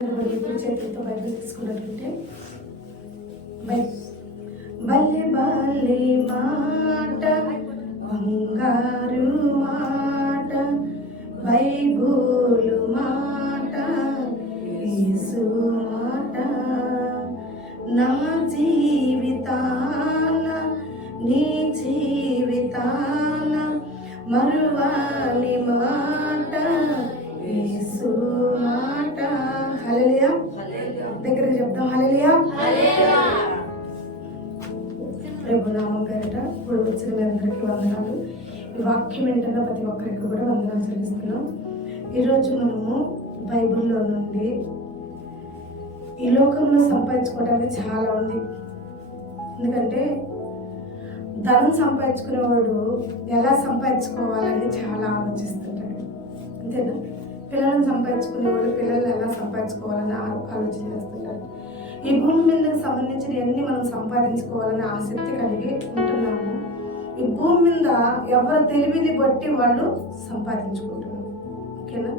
ఇప్పుడు చేతులతో బైబిల్ తీసుకున్నట్లయితే బల్లె బల్లె మాట బంగారు మాట బైబులు మాట యేసు మాట నా జీవితాన నీ జీవితాన మరువాని మాట యేసు మాట. హల్లెలూయా. దగ్గర చెప్తాం హల్లెలూయా. ప్రభు నామం పేరట ఇప్పుడు వచ్చిన మీ అందరికీ వందనాలు. ఈ వాక్యం వింటున్న ప్రతి ఒక్కరికి కూడా వందనాలు చెల్లిస్తున్నాం. ఈరోజు మనము బైబిల్లో నుండి ఈ లోకంలో సంపాదించుకోవడానికి చాలా ఉంది. ఎందుకంటే ధనం సంపాదించుకునేవాడు ఎలా సంపాదించుకోవాలని చాలా ఆలోచిస్తుంటాడు, అంతేనా? పిల్లలను సంపాదించుకునేవాడు పిల్లల్ని ఎలా సంపాదించుకోవాలని ఆలోచన చేస్తుంటాడు. ఈ భూమి మీదకి సంబంధించిన అన్ని మనం సంపాదించుకోవాలని ఆసక్తి కలిగి ఉంటున్నాము. ఈ భూమి మీద ఎవరి తెలివిని బట్టి వాళ్ళు సంపాదించుకుంటున్నారు, ఓకేనా?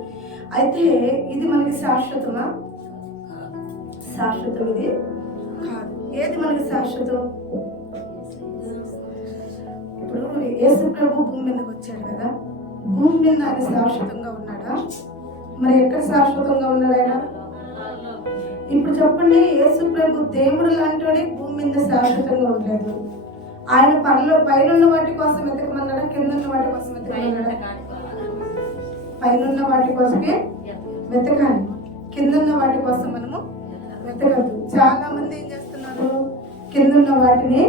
అయితే ఇది మనకి శాశ్వతమా? శాశ్వతం ఇది కాదు. ఏది మనకి శాశ్వతం? ఇప్పుడు యేసు ప్రభు భూమి మీదకి వచ్చాడు కదా, భూమి మీద ఆయన శాశ్వతంగా ఉన్నాడా? మరి ఎక్కడ శాశ్వతంగా ఉన్నాడు ఆయన? ఇప్పుడు చెప్పండి, యేసు ప్రభు దేవుడు లాంటి భూమి మీద శాశ్వతంగా ఉండలేదు. ఆయన పైన వాటి కోసం వెతకమన్నాడా, కింద ఉన్న వాటి కోసం వెతకమన్నాడా? పైన వాటి కోసమే వెతకాలి, కింద ఉన్న వాటి కోసం మనము వెతకద్దు. చాలా మంది ఏం చేస్తున్నారు, కింద ఉన్న వాటిని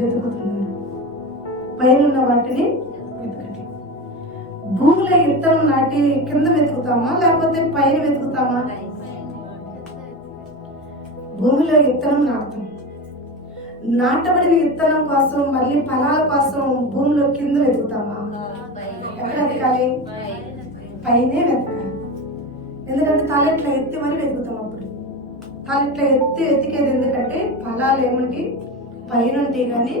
వెతుకుతున్నారు, పైన ఉన్న వాటిని వెతకట్లేదు. భూమిలో విత్తనం నాటి కింద వెతుకుతామా లేకపోతే పైన వెతుకుతామా? భూమిలో విత్తనం నాటుతాం, నాటబడిన విత్తనం కోసం మళ్ళీ ఫలాల కోసం భూమిలో కింద వెతుకుతామా? ఎక్కడ వెతకాలి? పైనే వెతకాలి. ఎందుకంటే తలెట్లా ఎత్తి మరి వెతుకుతాం. అప్పుడు తలెట్లా ఎత్తి వెతికేది ఎందుకంటే ఫలాలు ఏమంటే పైన ఉంటాయి, కానీ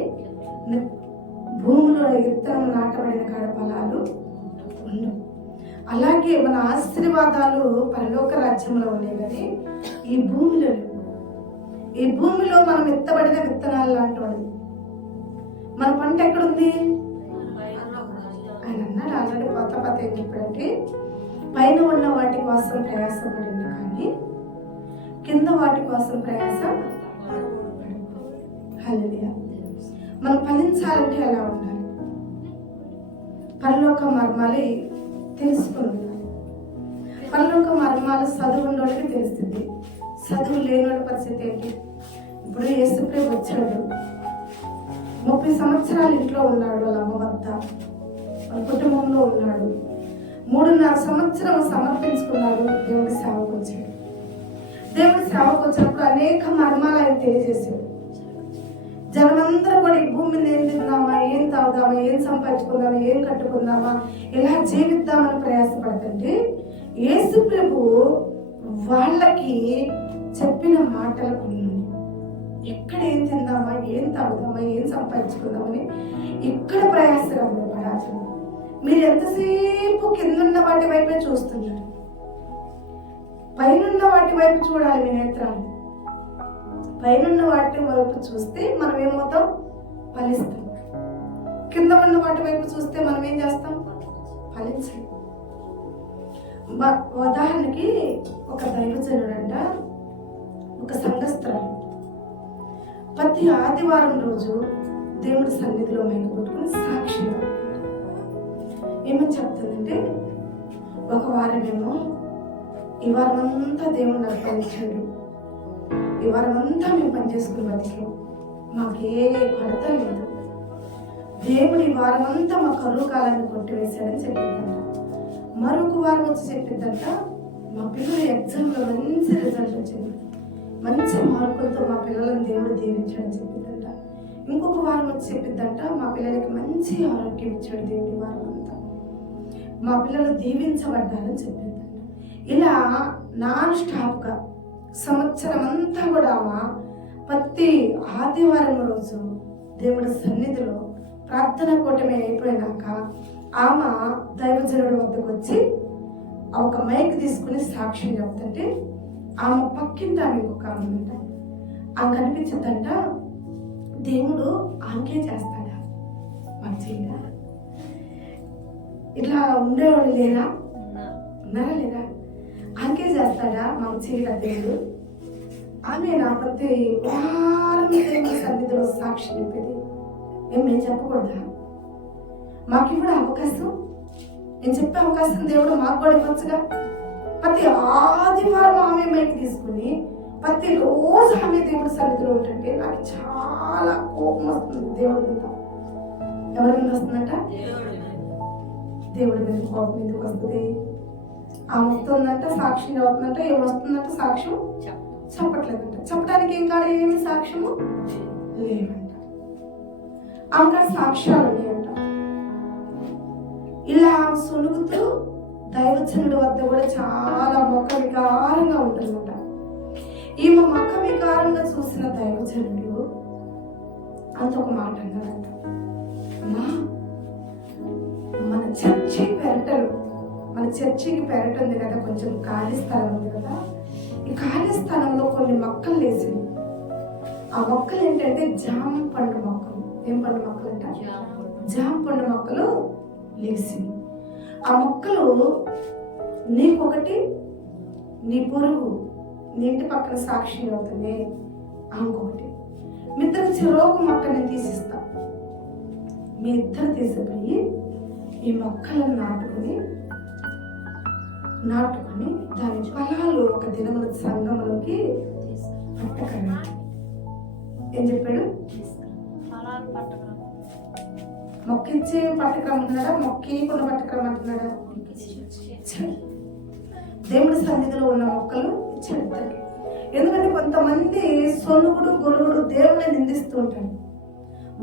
భూమిలో విత్తనం నాటబడిన కాడ ఫలాలు ఉండవు. అలాగే మన ఆశీర్వాదాలు పరలోక రాజ్యంలో ఉన్నాయి, కానీ ఈ భూమిలో లేవు. ఈ భూమిలో మనం ఎత్తబడిన విత్తనాలు లాంటి వాళ్ళు. మన పంట ఎక్కడుంది? ఆయన అన్నాడు ఆల్రెడీ కొత్త ఏం చెప్పాడంటే, పైన ఉన్న వాటి కోసం ప్రయాసపడింది కానీ కింద వాటి కోసం ప్రయాస. హల్లెలూయా. మనం ఫలించాలంటే ఎలా ఉండాలి? పరలోక మర్మాలు తెలుసుకుని ఉండాలి. పరలోక మర్మాలు చదువు ఉన్నోడికి తెలుస్తుంది, చదువు లేనివాడి పరిస్థితి ఏంటి? ఇప్పుడు యేసుప్రభు వచ్చాడు, 30 సంవత్సరాలు ఇంట్లో ఉన్నాడు, వాళ్ళ అమ్మ వద్ద, వాళ్ళ కుటుంబంలో ఉన్నాడు. 3.5 సంవత్సరం సమర్పించుకున్నాడు, దేవుడి సేవకు వచ్చాడు. దేవుడి సేవకు వచ్చినప్పుడు అనేక మర్మాలు ఆయన తెలియజేశాడు. జనమందరూ కూడా ఈ భూమి మీద ఏం తిందామా, ఏం తాగుదామా, ఏం సంపాదించుకుందామా, ఏం కట్టుకుందామా, ఎలా జీవిద్దామని ప్రయాసపడుతుంటే యేసు ప్రభు వాళ్ళకి చెప్పిన మాటలు కొన్ని. ఎక్కడ ఏం తిందామా, ఏం తాగుదామా, ఏం సంపాదించుకుందామని ఇక్కడ ప్రయాసగా పడాల్సింది. మీరు ఎంతసేపు కిందున్న వాటి వైపే చూస్తున్నారు, పైనున్న వాటి వైపు చూడాలి మీ నేత్రాలు. పైనున్న వాటి వైపు చూస్తే మనం ఏమవుతాం? ఫలిస్తాం. కింద ఉన్న వాటి వైపు చూస్తే మనం ఏం చేస్తాం? ఫలించాలి. ఉదాహరణకి ఒక దైవజనుడంట, ఒక సంఘస్థురాలు ప్రతి ఆదివారం రోజు దేవుడి సన్నిధిలో మైకుపెట్టుకుని సాక్షిగా ఏమని చెప్తుందంటే, ఒక వారమేమో ఈ వారం అంతా దేవుడు నాకు పనిచాడు, ఈ వారం అంతా మేము పనిచేసుకుని బతికాం, మాకే కొరత లేదు, దేవుడు ఈ వారం అంతా మా కరువు కాలాన్ని కొట్టివేశాడని చెప్పిందంట. మరొక వారం వచ్చి చెప్పిందంట, మా పిల్లలు ఎగ్జామ్లో మంచి రిజల్ట్ వచ్చింది, మంచి మార్కులతో మా పిల్లలను దేవుడు దీవించాడని చెప్పిందంట. ఇంకొక వారం వచ్చి చెప్పిందంట, మా పిల్లలకి మంచి ఆరోగ్యం ఇచ్చాడు దేవుడి వారం అంతా, మా పిల్లలు దీవించబడ్డారని చెప్పిందంట. ఇలా నాన్ స్టాప్గా సంవత్సరం అంతా కూడా ప్రతి ఆదివారం రోజు దేవుడి సన్నిధిలో ప్రార్థన కూటమి అయిపోయినాక ఆమె దైవజనుడి వద్దకు వచ్చి ఒక మైక్ తీసుకుని సాక్ష్యం చెప్తుంటే ఆమె పక్కింటి ఆమె ఇంకొక ఆమె ఉందంట. ఆమె కనిపించద్దంట. దేవుడు ఆమెకే చేస్తాడా? మాకు చేయడా? ఇట్లా ఉండేవాళ్ళు లేరా? ఉన్నారా లేదా? ఆమెకే చేస్తాడా? మాకు చేయడా దేవుడు? ఆమె నా ప్రతి వారం దేవుడి సన్నిధిలో సాక్షి చెప్పేది. మేము చెప్పకూడదా? మాకు ఇప్పుడు అవకాశం, నేను చెప్పే అవకాశం దేవుడు మాకు కూడా ఇవ్వచ్చుగా. ప్రతి ఆదివారం ఆమె మైకి తీసుకుని ప్రతిరోజు ఆమె దేవుడి సన్నిధిలో ఉంటుంటే నాకు చాలా కోపం వస్తుంది. దేవుడి మీద, ఎవరి మీద వస్తుందంట? దేవుడి మీద కోపం ఎందుకు వస్తుంది? ఆమె వస్తుందంట, సాక్షి అవుతుందంట. ఏమొస్తుందంట? సాక్ష్యం చెప్పట్లేదంట. చెప్పడానికి ఏం కాదు, ఏమి సాక్ష్యము లేవంట. ఆమె సాక్ష్యాలు ఉన్నాయంట. ఇలా సొలుగుతూ దైవజనుడి వద్ద కూడా చాలా మొక్క వికారంగా ఉంటుందట. ఈమె మొక్క వికారంగా చూసిన దైవజనుడు అంత ఒక మాట అన్నాడంట. మన చర్చికి పెరట ఉంది కదా, కొంచెం ఖాళీ స్థలం ఉంది కదా, ఈ ఖాళీ స్థలంలో కొన్ని మొక్కలు లేసింది. ఆ మొక్కలు ఏంటంటే జామ పండు మొక్కలు. ఏం పండు మొక్కలు అంట? జామ పండు మొక్కలు లేచింది. ఆ మొక్కలు నీకొకటి, నీ పొరుగు, నీ ఇంటి పక్కన సాక్షి అవుతుంది. ఇంకొకటి మీ ఇద్దరు చెరోకు మొక్క నేను తీసిస్తా. మీ ఇద్దరు తీసిపోయి ఈ మొక్కలను నాటుకుని దాని ఫలాలు ఒక దినమున సంఘంలోకి పట్టకండి. ఏం చెప్పాడు? మొక్కిచ్చి పట్టకరమంటున్నాడా? మొక్కకుండా పట్టకరమంటున్నాడా? దేవుడి సన్నిధిలో ఉన్న మొక్కలు ఇచ్చాడు. ఎందుకంటే కొంతమంది సొలుగుడు గొలుగుడు దేవుడిని నిందిస్తూ ఉంటారు.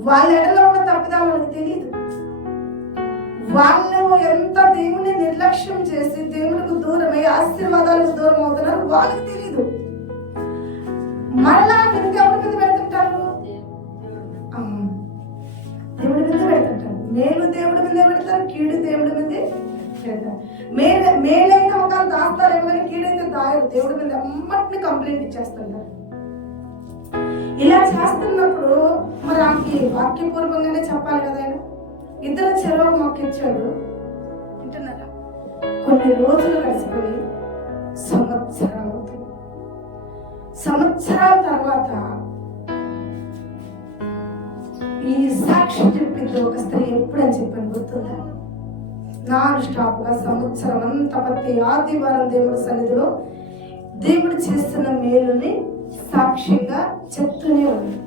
వాళ్ళ ఎడలో ఉన్న తప్పిదాలు వాళ్ళకి తెలియదు. వాళ్ళు ఎంత దేవుని నిర్లక్ష్యం చేసి దేవునికి దూరమై ఆశీర్వాదాలకు దూరం అవుతున్నారు వాళ్ళకి తెలియదు. మరలా నింద ఎవరి మీద పెడుతుంటారు? దేవుడి మీద పెడుతుంటారు. మేలు దేవుడి మీదే పెడతారు, కీడు దేవుడి మీదే పెడతారు. మేలైన ఒక దాస్తారేమో కానీ కీడైతే దాయరు. దేవుడి మీద అమ్మటిని కంప్లైంట్ ఇచ్చేస్తుంటారు. ఇలా చేస్తున్నప్పుడు మరి ఆమెకి వాక్యపూర్వకంగానే చెప్పాలి కదా. ఆయన ఇద్దరు చెరువు మొక్క ఇచ్చాడు. వింటున్నారా? కొన్ని రోజులు కలిసిపోయి సంవత్సరాలు అవుతుంది. సంవత్సరాల తర్వాత ఈ సాక్షి చెప్పింది ఒక స్త్రీ ఎప్పుడని చెప్పాను గుర్తుందా? నాన్ స్టాప్ గా సంవత్సరం అంతా ప్రతి ఆదివారం దేవుడి సన్నిధిలో దేవుడు చేస్తున్న మేలుని సాక్షిగా చెప్తూనే ఉంది.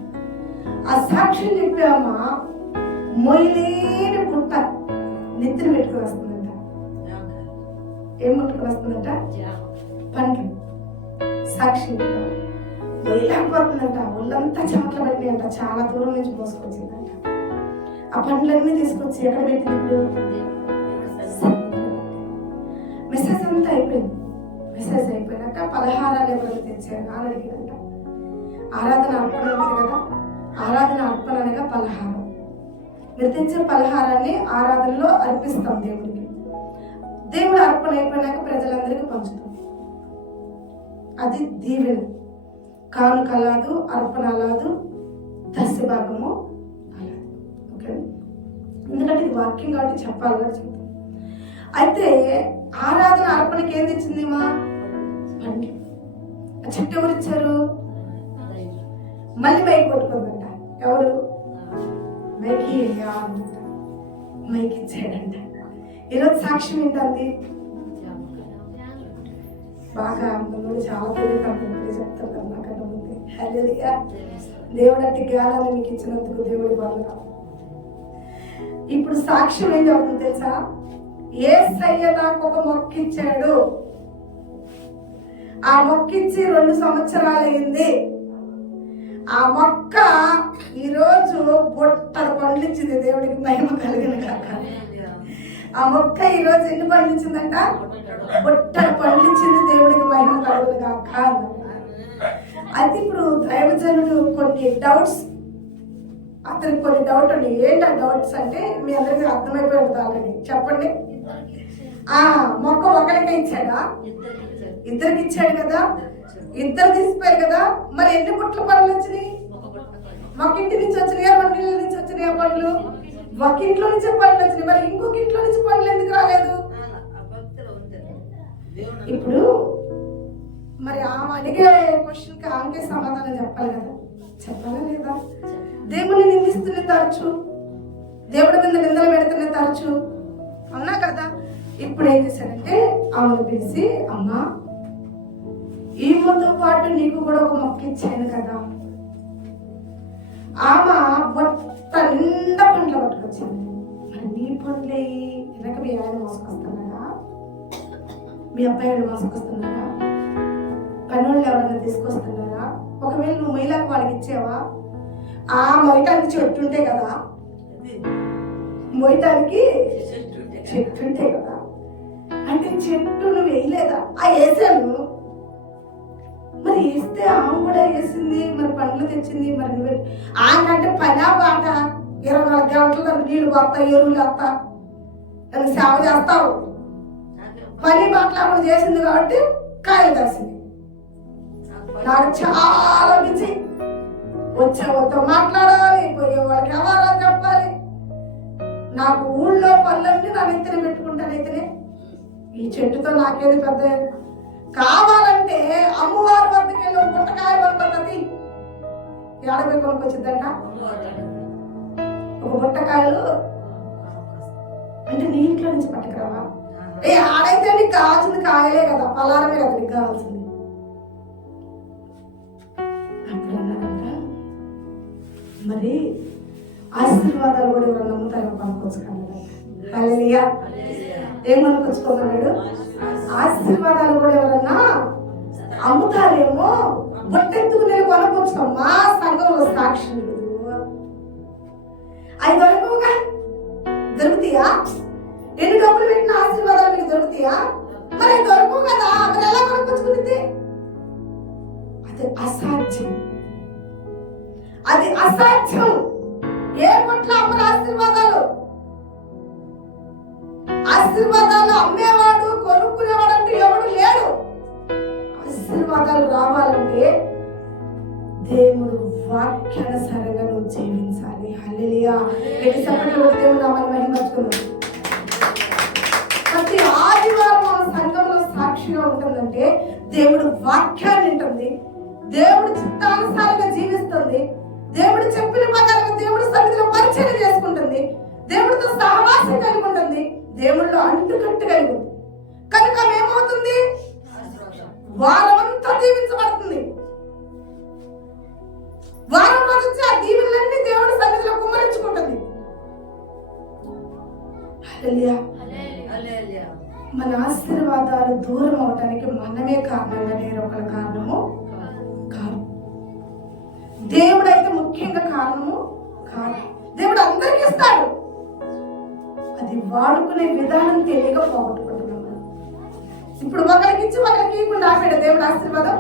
ఆ సాక్షి చెప్పామా మొయ్యలేని పుట్ట నెత్తిన పెట్టుకుని వస్తుందంట. ఏం పెట్టుకుని వస్తుందంట? పండ్లు. సాక్షి మొయ్యలేకపోతుందంట. ఒళ్ళంతా చెమటలు పెట్టినాయంట. చాలా దూరం నుంచి మోసుకొచ్చిందంట. ఆ పండ్లన్నీ తీసుకొచ్చి ఎక్కడ పెట్టింది? ఇప్పుడు మెసేజ్ అంతా అయిపోయింది. మెసేజ్ అయిపోయినాక పలహారాలు ఎవరు తెచ్చారు అని అడిగినంట. ఆరాధన అర్పణ ఉంటుంది కదా, ఆరాధన అర్పణ అనగా పలహారం. మీరు తెచ్చే పలహారాన్ని ఆరాధనలో అర్పిస్తాం దేవుడికి. దేవుడు అర్పణ అయిపోయినాక ప్రజలందరికీ పంచుతాం. అది దీవెన. కానుక అలాదు, అర్పణ అలాదు, దశ భాగము అలాదు. ఓకే, ఎందుకంటే ఇది వాక్యం కాబట్టి చెప్పాలి కూడా చెప్తాం. అయితే ఆరాధన అర్పణకి ఏది ఇచ్చింది? మా పండ్లు. ఆ చెట్టు ఎవరు ఇచ్చారు? మళ్ళీ మైకి కొట్టుకుందంట. ఎవరు? మైకి మైకి ఇచ్చాడంట. ఈరోజు సాక్ష్యం ఏంటంది? బాగా ముందు చాలా పేరు కంపెనీ చెప్తారు నాకన్నా ముందే. హల్లెలూయా. దేవుడు అంటే జ్ఞానాన్ని మీకు ఇచ్చినందుకు దేవుడి వల్ల. ఇప్పుడు సాక్ష్యం ఏం చెప్తుంది తెలుసా? యేసయ్య నాకు ఒక మొక్క ఇచ్చాడు. ఆ మొక్క ఇచ్చి 2 సంవత్సరాలు అయింది. ఆ మొక్క ఈరోజు బొట్టలు పండించింది. దేవుడికి మహిమ కలిగిన కాక. ఆ మొక్క ఈరోజు ఎన్ని పండించిందంట? బొట్టలు పండించింది. దేవుడికి మహిమ కలుగును కాక. అయితే ఇప్పుడు దైవజనుడు కొన్ని డౌట్స్, అతనికి కొన్ని డౌట్ ఉన్నాయి. ఏంటి ఆ డౌట్స్ అంటే మీ అందరికీ అర్థమైపోయి ఉంటుంది ఆల్రెడీ. చెప్పండి. మొక్క ఒకరికే ఇచ్చాడా? ఇద్దరికి ఇచ్చాడు కదా. ఇద్దరు తీసిపోయారు కదా, మరి ఎన్ని పుట్ల పండ్లు వచ్చినాయి? ఒక ఇంటి నుంచి వచ్చినాయా, రెండు ఇళ్ళ నుంచి వచ్చినాయా పండ్లు? ఒక ఇంట్లో నుంచి పండ్లు వచ్చినాయి, మరి ఇంకొక ఇంట్లో నుంచి పండ్లు ఎందుకు రాలేదు? ఇప్పుడు మరి ఆమె అడిగే క్వశ్చన్కి ఆమెకే సమాధానం చెప్పాలి కదా, చెప్పాలా లేదా? దేవుడిని నిందిస్తున్న తరచు, దేవుడి మీద నిందలు పెడుతున్న తరచు, అవునా కదా? ఇప్పుడు ఏం చేశాడంటే ఆమెను పిలిచి, అమ్మా ఈమెతో పాటు నీకు కూడా ఒక మొక్క ఇచ్చాను కదా. ఆమె బొట్ట నిండా పండ్లు పట్టుకొచ్చింది. మరి నీ పండ్లే వెనక మీ ఆయన మోసుకొస్తున్నారా, మీ అబ్బాయి మోసుకొస్తున్నారా, పనులు ఎవరైనా తీసుకొస్తున్నారా? ఒకవేళ నువ్వు మహిళకు వాళ్ళకి ఇచ్చావా? ఆ మొయటానికి చెట్టు ఉంటే కదా, మొయటానికి చెట్టు ఉంటే కదా, అంటే చెట్టు నువ్వు వేయలేదా? వేసాను. మరి వేస్తే ఆమె కూడా వేసింది, మరి పండ్లు తెచ్చింది. మరి నువ్వు ఆమెకంటే పనా బాట 24 గంటలు నీళ్ళు పోతా, ఎరువులు వేస్తా, నన్ను సేవ చేస్తావు. పని బాటలు చేసింది కాబట్టి కాయలు కాసింది. నాకు చాలా బిజీ, వచ్చే వాళ్ళతో మాట్లాడాలి, పోయే వాళ్ళకి ఎవరో చెప్పాలి. నాకు ఊళ్ళో పనులన్నీ నా నెత్తిన పెట్టుకుంటానైతేనే ఈ చెట్టుతో నాకేది పెద్ద. కావాలంటే అమ్మవారి వద్దకు వెళ్ళి గుంటకాయ పడుతుంది, ఏడబై కొనుక్కొచ్చిందంట. ఒక బుట్టకాయలు అంటే నీ ఇంట్లో నుంచి పట్టుకురావా? ఆడైతే నీకు కావాల్సింది కాయలే కదా, పలారమే కదా నీకు కావాల్సింది. మరి ఆశీర్వాదాలు కూడా ఎవరు నమ్ముతారో పనుకొచ్చుకున్నాడు. హల్లెలూయా. ఏమనుకొచ్చుకోమన్నాడు? ఆశీర్వాదాలు కూడా ఎవరన్నా అమ్ముతారేమో, బొట్టెత్తుకు నేను కొనుక్కొచ్చుకో. మా సంఘంలో సాక్షి అవి దొరకవుగా, దొరుకుతాయా? ఎన్ని డబ్బులు పెట్టిన ఆశీర్వాదాలు మీకు దొరుకుతాయా? మరి దొరకవు కదా, మరి ఎలా కొనుక్కొచ్చుకుంటుంది? అది అసాధ్యం, అది అసాధ్యం. ఏ పట్ల అమ్మని ఆశీర్వాదాలు, ఆశీర్వాదాలు అమ్మేవాడు కొనుక్కునేవాడు అంటే ఎవడు లేడు. ఆశీర్వాదాలు రావాలంటే దేవుడు వాక్యానుసారంగా నువ్వు జీవించాలి. హల్లెలూయా. దేవుడు నామని మహిమపరుచుకున్నాం. ప్రతి ఆదివారం మన సంఘంలో సాక్షిగా ఉంటుందంటే దేవుడు వాక్యాన్ని వింటుంది, దేవుడు చిత్తానుసారంగా జీవిస్తుంది, దేవుడు చెప్పిన ప్రకారంగా దేవుడి సన్నిధిలో పరిచయం చేసుకుంటుంది, దేవుడితో సహవాసం కలిగి ఉంటుంది, దేవుడిలో అంటుకట్టు కలిగి ఉంది. కనుక ఏమవుతుంది? వారం అంతా దీవించబడుతుంది. వారం రోజు వచ్చి ఆ దీవెనలన్నీ దేవుడి సన్నిధిలో కుమ్మరించుకుంటుంది. హల్లెలూయా. మన ఆశీర్వాదాలు దూరం అవటానికి మనమే కారణంగా వేరొకరి కారణము కాదు. దేవుడైతే ముఖ్యంగా కారణము కాదు. దేవుడు అందరికీ ఇస్తాడు, అది వాడుకునే విధానం తెలియగా పోగొట్టుకుంటున్నాం. ఇప్పుడు ఒకరికి ఇచ్చి ఒకరికి ఇవ్వకుండా ఆపాడు దేవుడు ఆశీర్వాదం.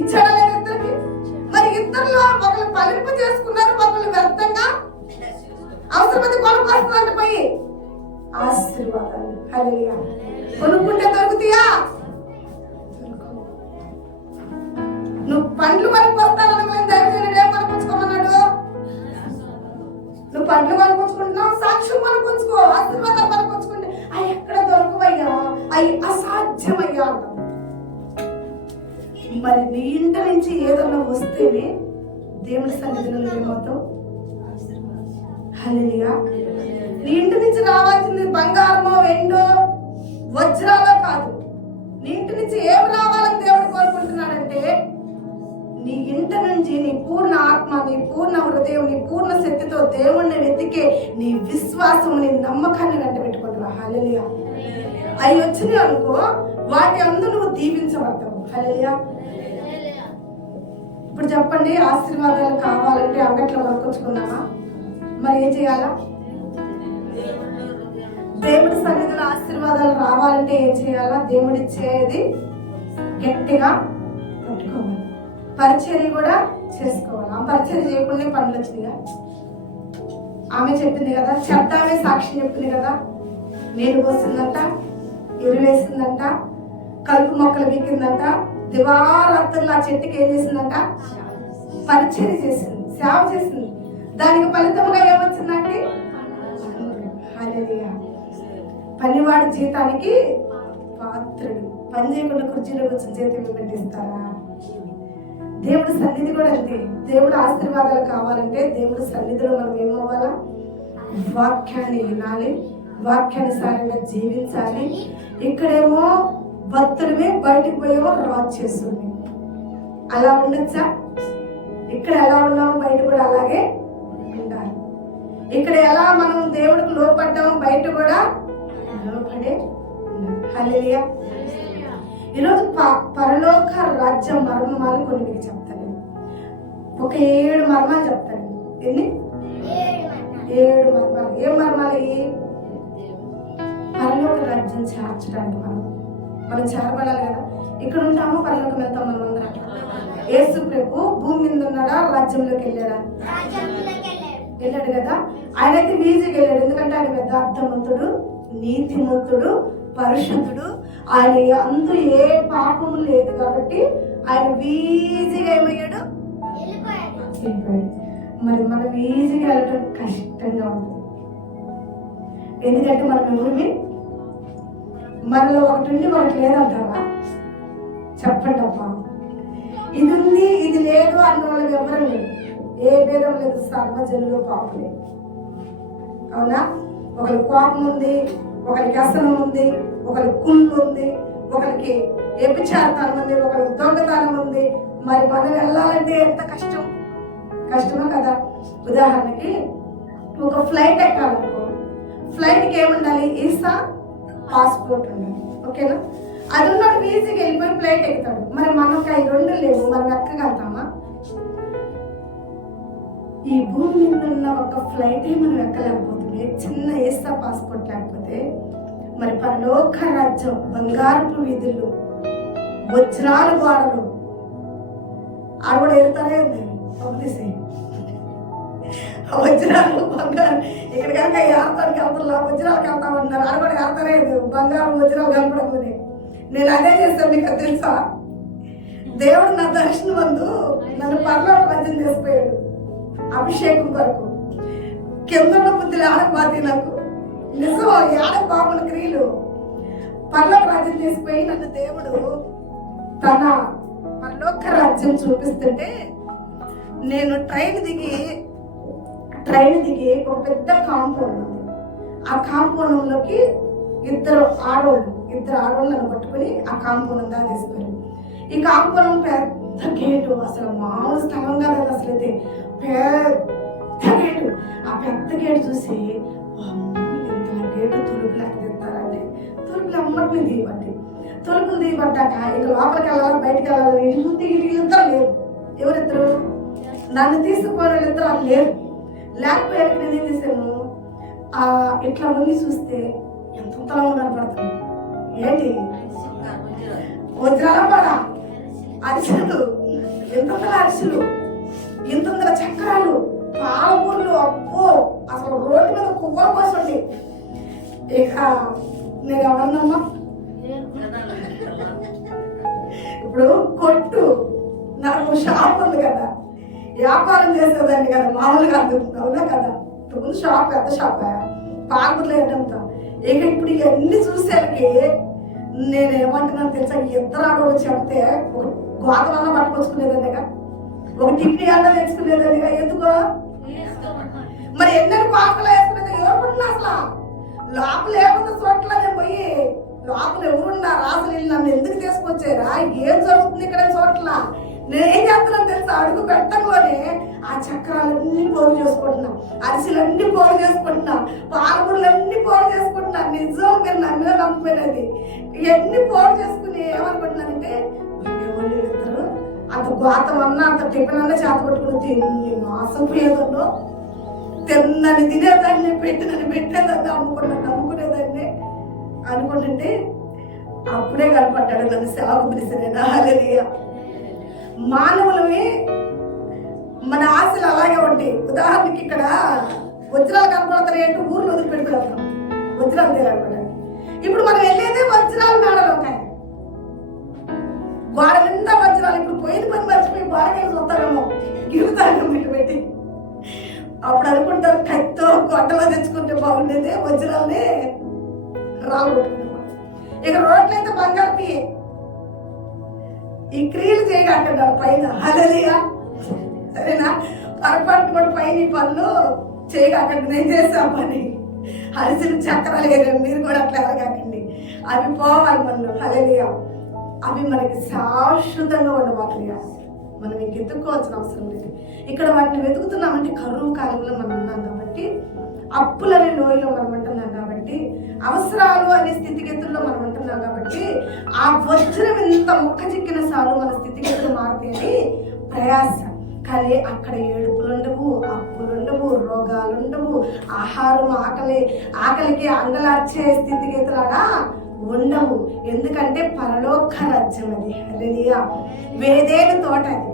ఇచ్చాడా లేదా ఇద్దరికి? మరి ఇద్దరులో ఒకరు ఫలింపు చేసుకున్నారు, ఒకరు వ్యర్థంగా అవసరమైతే కొనుక్కొస్తున్నారు. పోయి ఆశీర్వాదాలు హల్లెలూయా కొనుక్కుంటే దొరుకుతాయా? నువ్వు పండ్లు కొనుక్కొస్తానని దైవజనుడు ఏం కొనుక్కొచ్చుకోమన్నాడు? నువ్వు పండ్లు కొనుక్కొచ్చుకుంటున్నావు, సాక్ష్యం కొనుక్కొచ్చుకో, ఆశీర్వాదాలు కొనుక్కొచ్చుకుంటే అవి ఎక్కడ దొరకవయ్యా, అవి అసాధ్యమయ్యా అంటాం. మరి నీ ఇంటి నుంచి ఏదన్నా వస్తేనే దేవుడి సన్నిధిలో ఏమవుతావు? హల్లెలూయా. నీ ఇంటి నుంచి రావాల్సింది బంగారమో వెండో వజ్రాలో కాదు. నీ ఇంటి నుంచి ఏం రావాలని దేవుడు కోరుకుంటున్నాడంటే నీ ఇంటి నుంచి నీ పూర్ణ ఆత్మ, నీ పూర్ణ హృదయం, నీ పూర్ణ శక్తితో దేవుణ్ణి వెతికే నీ విశ్వాసం, నీ నమ్మకాన్ని వెంట పెట్టుకుంటున్నా. హల్లెలూయా. అవి వచ్చినాయి అనుకో, వాటి అందు నువ్వు దీవించబడతావు. హల్లెలూయా. ఇప్పుడు చెప్పండి, ఆశీర్వాదాలు కావాలంటే అంగట్లో కొనుక్కొచ్చుకున్నావా? మరి ఏం చేయాలా? దేవుడి సన్నిధిలో ఆశీర్వాదాలు రావాలంటే ఏం చేయాలా? దేవుడి ఇచ్చేది గట్టిగా పట్టుకోవాలి, పరిచర్య కూడా చేసుకోవాలి. ఆ పరిచర్య చేయకుండా పనులు వచ్చినాయిగా. ఆమె చెప్పింది కదా, చెత్త ఆమె సాక్షి చెప్పింది కదా, నీళ్ళు పోసిందంట, ఎరువేసిందంట, కలుపు మొక్కలు వీకిందంట, దివారాత్రులు ఆ చెట్టుకి ఏం చేసిందంట? పరిచర్య చేసింది, సేవ చేసింది. దానికి ఫలితముగా ఏమొచ్చిందంటే హల్లెలూయా, పనివాడి జీతానికి పాత్రుడు. పని చేయకుండా కుర్చీలో కూర్చొని చేతిలో పెట్టిస్తారా? దేవుడి సన్నిధి కూడా అంతే. దేవుడు ఆశీర్వాదాలు కావాలంటే దేవుడి సన్నిధిలో మనం ఏమవ్వాలా? వాక్యాన్ని వినాలి, వాక్యానుసారంగా జీవించాలి. ఇక్కడేమో భక్తులమే, బయటకు పోయేమో రాజు చేస్తుంది. అలా ఉండొచ్చా? ఇక్కడ ఎలా ఉన్నామో బయట కూడా అలాగే ఉండాలి. ఇక్కడ ఎలా మనం దేవుడికి లోపడ్డామో బయట కూడా లోపడే ఉండాలి. హల్లెలూయా. ఈరోజు పరలోక రాజ్య మర్మాలు కొన్ని మీకు చెప్తాను. ఒక 7 మర్మాలు చెప్తాను. ఎన్ని? 7 మర్మాలు. ఏం మర్మాలు? పరలోక రాజ్యం చేర్చడానికి మనం చేరబడాలి కదా. ఇక్కడ ఉంటామో పరలోకం వెళ్తాం మనం అందరం. యేసు ప్రభు భూమి మీద ఉన్నాడా? రాజ్యంలోకి వెళ్ళాడా? వెళ్ళాడు కదా. ఆయన అయితే ఈజీగా వెళ్ళాడు. ఎందుకంటే ఆయన యథార్థవంతుడు, నీతిమంతుడు, పరిశుద్ధుడు. ఆయన అందు ఏ పాపము లేదు కాబట్టి ఆయన ఈజీగా ఏమయ్యాడు? వెళ్ళిపోయాడు. మరి మనం ఈజీగా వెళ్ళడం కష్టంగా ఉంటుంది. ఎందుకంటే మనం ఎవరిమి? మనలో ఒకటి ఉండి ఒకటి లేదంటావా? చెప్పండి అమ్మా. ఇది ఉంది ఇది లేదు అన్న వాళ్ళు ఎవరు లేదు. ఏ భేదం లేదు. సర్వజనులు పాపులే. అవునా? ఒకరికి కోపం ఉంది, ఒకరికి అసనం ఉంది, ఒకరికి కుళ్ళు ఉంది, ఒకరికి వ్యభిచారతనం ఉంది, ఒకరికి దొంగతనం ఉంది. మరి మనం వెళ్ళాలంటే ఎంత కష్టం? కష్టమే కదా. ఉదాహరణకి ఒక ఫ్లైట్ ఎక్కాలనుకో, ఫ్లైట్కి ఏముండాలి? ఈసా, పాస్పోర్ట్ ఉండాలి. ఓకేనా? అది ఉన్నాడు ఈజీగా వెళ్ళిపోయి ఫ్లైట్ ఎక్కుతాడు. మరి మనకు అవి 2 లేవు, మనం ఎక్కగలుగుతామా? ఈ భూమి మీద ఉన్న ఒక ఫ్లైటే మనం ఎక్కలేకపోతుంది, చిన్న ఈసా పాస్పోర్ట్ లేకపోతే. మరి పరలోక రాజ్యం, బంగారపు వీధులు, వజ్రాల గోడలు, ఆడ కూడా వెళ్తానే ఉంది. వజ్రాలు బంగారం ఇక్కడ కనుక యాత్రకి వెళ్తున్నా వజ్రాలకు వెళ్తామంటున్నారు. ఆడ కూడా వెళ్తానే బంగారం వజ్రాలు కనపడకుని. నేను అదే చేస్తాను. మీకు తెలుసా? దేవుడు నా దర్శనం ముందు నన్ను పరలోక రాజ్యం చేసిపోయాడు అభిషేకం కొరకు. కింద బుద్ధులు ఆడకపోతే నాకు నిజం ఆడ బాబుల క్రియలు పరలోక రాజ్యం చేసిపోయి నన్ను దేవుడు తన పరలోక రాజ్యం చూపిస్తుంటే నేను ట్రైన్ దిగి ఒక పెద్ద కాంపౌండ్ ఉంది. ఆ కాంపౌండ్లోకి ఇద్దరు ఆడవాళ్ళు నన్ను పట్టుకుని ఆ కాంపౌండ్ దా తీసుకుని. ఈ కాంపౌండ్ పెద్ద గేటు, అసలు మామూలు స్థలం కాదు అసలు. అయితే పెద్ద గేటు. ఆ పెద్ద గేటు చూసి ఇంత గేటు తలుపులు ఎక్కడ తింటారంటే తలుపులు అమ్మటిని తీయబట్టి తలుపులు తీయబడ్డాక ఇక లోపలికి వెళ్ళాలి, బయటకు వెళ్ళాలి. ఇద్దరు లేరు. ఎవరిద్దరు? నన్ను తీసుకుపోయిన ఇద్దరు లేరు. లేకపోయాక నేను ఏం చేశాను? ఇట్లా వంగి చూస్తే ఎంతలా కనపడుతుంది. ఏంటి? వజ్రాల పడ అరిసెలు, ఎంతలా అరిసెలు, ఇంతంతల చక్రాలు, పాలపూర్లు. అబ్బో అసలు రోడ్డు మీద కుక్కల పోసండి. ఇక నేను ఎవరన్నమ్మా? ఇప్పుడు కొట్టు నాకు షాప్ ఉంది కదా, వ్యాపారం చేసేదాన్ని కదా, మామూలుగా అవునా కదా. ముందు షాప్ పెద్ద షాప్ పాలపూర్లు ఏంటంటాం. ఇక ఇప్పుడు ఇవన్నీ చూసేకి నేను ఏమంటున్నాను తెలుసా? ఇద్దరు ఆడవాళ్ళు చెప్తే ఒక గోతమన్నా పట్టుకొచ్చుకునేదాన్నిగా, ఒక టిఫిన్ అన్నా తెచ్చుకునేదాన్నిగా. ఎందుకో మరి ఎన్నెన్ని పాకలు వేసుకునేది ఎవరుకున్నా అసలు లోపల ఏమన్నా చోట్ల నేను పోయి లోపల ఎవరున్నారు అసలు వీళ్ళు నన్ను ఎందుకు తీసుకొచ్చారా? ఏం జరుగుతుంది ఇక్కడ చోట్ల? నేనేం చేస్తున్నాను తెలుసా? అడుగు పెట్టంలోనే ఆ చక్రాలన్నీ పోగు చేసుకుంటున్నా, అరిసెలన్నీ పోగు చేసుకుంటున్నా, పాలకూరలన్నీ పోగు చేసుకుంటున్నా. నిజం మీరు నమ్మిన నమ్మిపోయినది. ఇవన్నీ పోగు చేసుకుని ఏమనుకుంటున్నానంటే వాళ్ళు ఇద్దరు అంత గోతం అన్నా అంత టిఫిన్ అన్నా చేత పట్టుకుని తిని మోసపోయేదాన్ని, తిన్నని తినేదాన్ని, పెట్టేదాన్ని, అమ్ముకునేదాన్ని అనుకుంటుంటే అప్పుడే కనపడ్డాడు నన్ను సేవకు పిలిచిన. హల్లెలూయా. మానవులవి మన ఆశలు అలాగే ఉంటాయి. ఉదాహరణకి ఇక్కడ వజ్రాలు కనపడతాయి అంటే ఊర్లో వదిలిపెట్టుకున్నాం వజ్రాలు తేలబడ్డాయి. ఇప్పుడు మనం వెళ్ళేదే వజ్రాల మేడలో గోడ నిండా వజ్రాలు. ఇప్పుడు పోయిన పని మర్చిపోయి గోడకి చూస్తామేమో, గిరుతాను ఇటు పెట్టి. అప్పుడు అనుకుంటారు కత్తితో గొడ్డలో తెచ్చుకుంటే బాగుండేది, వజ్రాలనే రాలగొట్టుకున్నాం. ఇక రోడ్లైతే బంగారు ఈ క్రియలు చేయగంటున్నారు పైన. హల్లెలూయా. సరేనా? పొరపాటు కూడా పైన ఈ పనులు చేయగకండి. నేను చేసా పని అరిసిన చక్రాలు వేయలేదు, మీరు కూడా అట్లా ఎరగకండి. అవి పోవాలి మనలో. హల్లెలూయా. అవి మనకి శాశ్వతంగా ఉండవాలి. మనం ఇంక ఎత్తుక్కోవాల్సిన అవసరం లేదు. ఇక్కడ వాటిని వెతుకుతున్నామంటే కరువు కాలంలో మనం ఉన్నాం కాబట్టి, అప్పులనే లోయలో మనం ఉంటున్నాం కాబట్టి, అవసరాలు అనే స్థితిగతుల్లో మనం ఉంటున్నాం కాబట్టి, ఆ వజ్రం ఎంత ముక్క చిక్కిన సార్లు మన స్థితిగతులు మారుతాయని ప్రయాస. కానీ అక్కడ ఏడుపులుండవు, అప్పులుండవు, రోగాలుండవు, ఆహారం ఆకలికి అంగలార్చే స్థితిగతులాగా ఉండవు. ఎందుకంటే పరలోక రాజ్యం అది. హల్లెలూయా. వేదేలు తోట అది.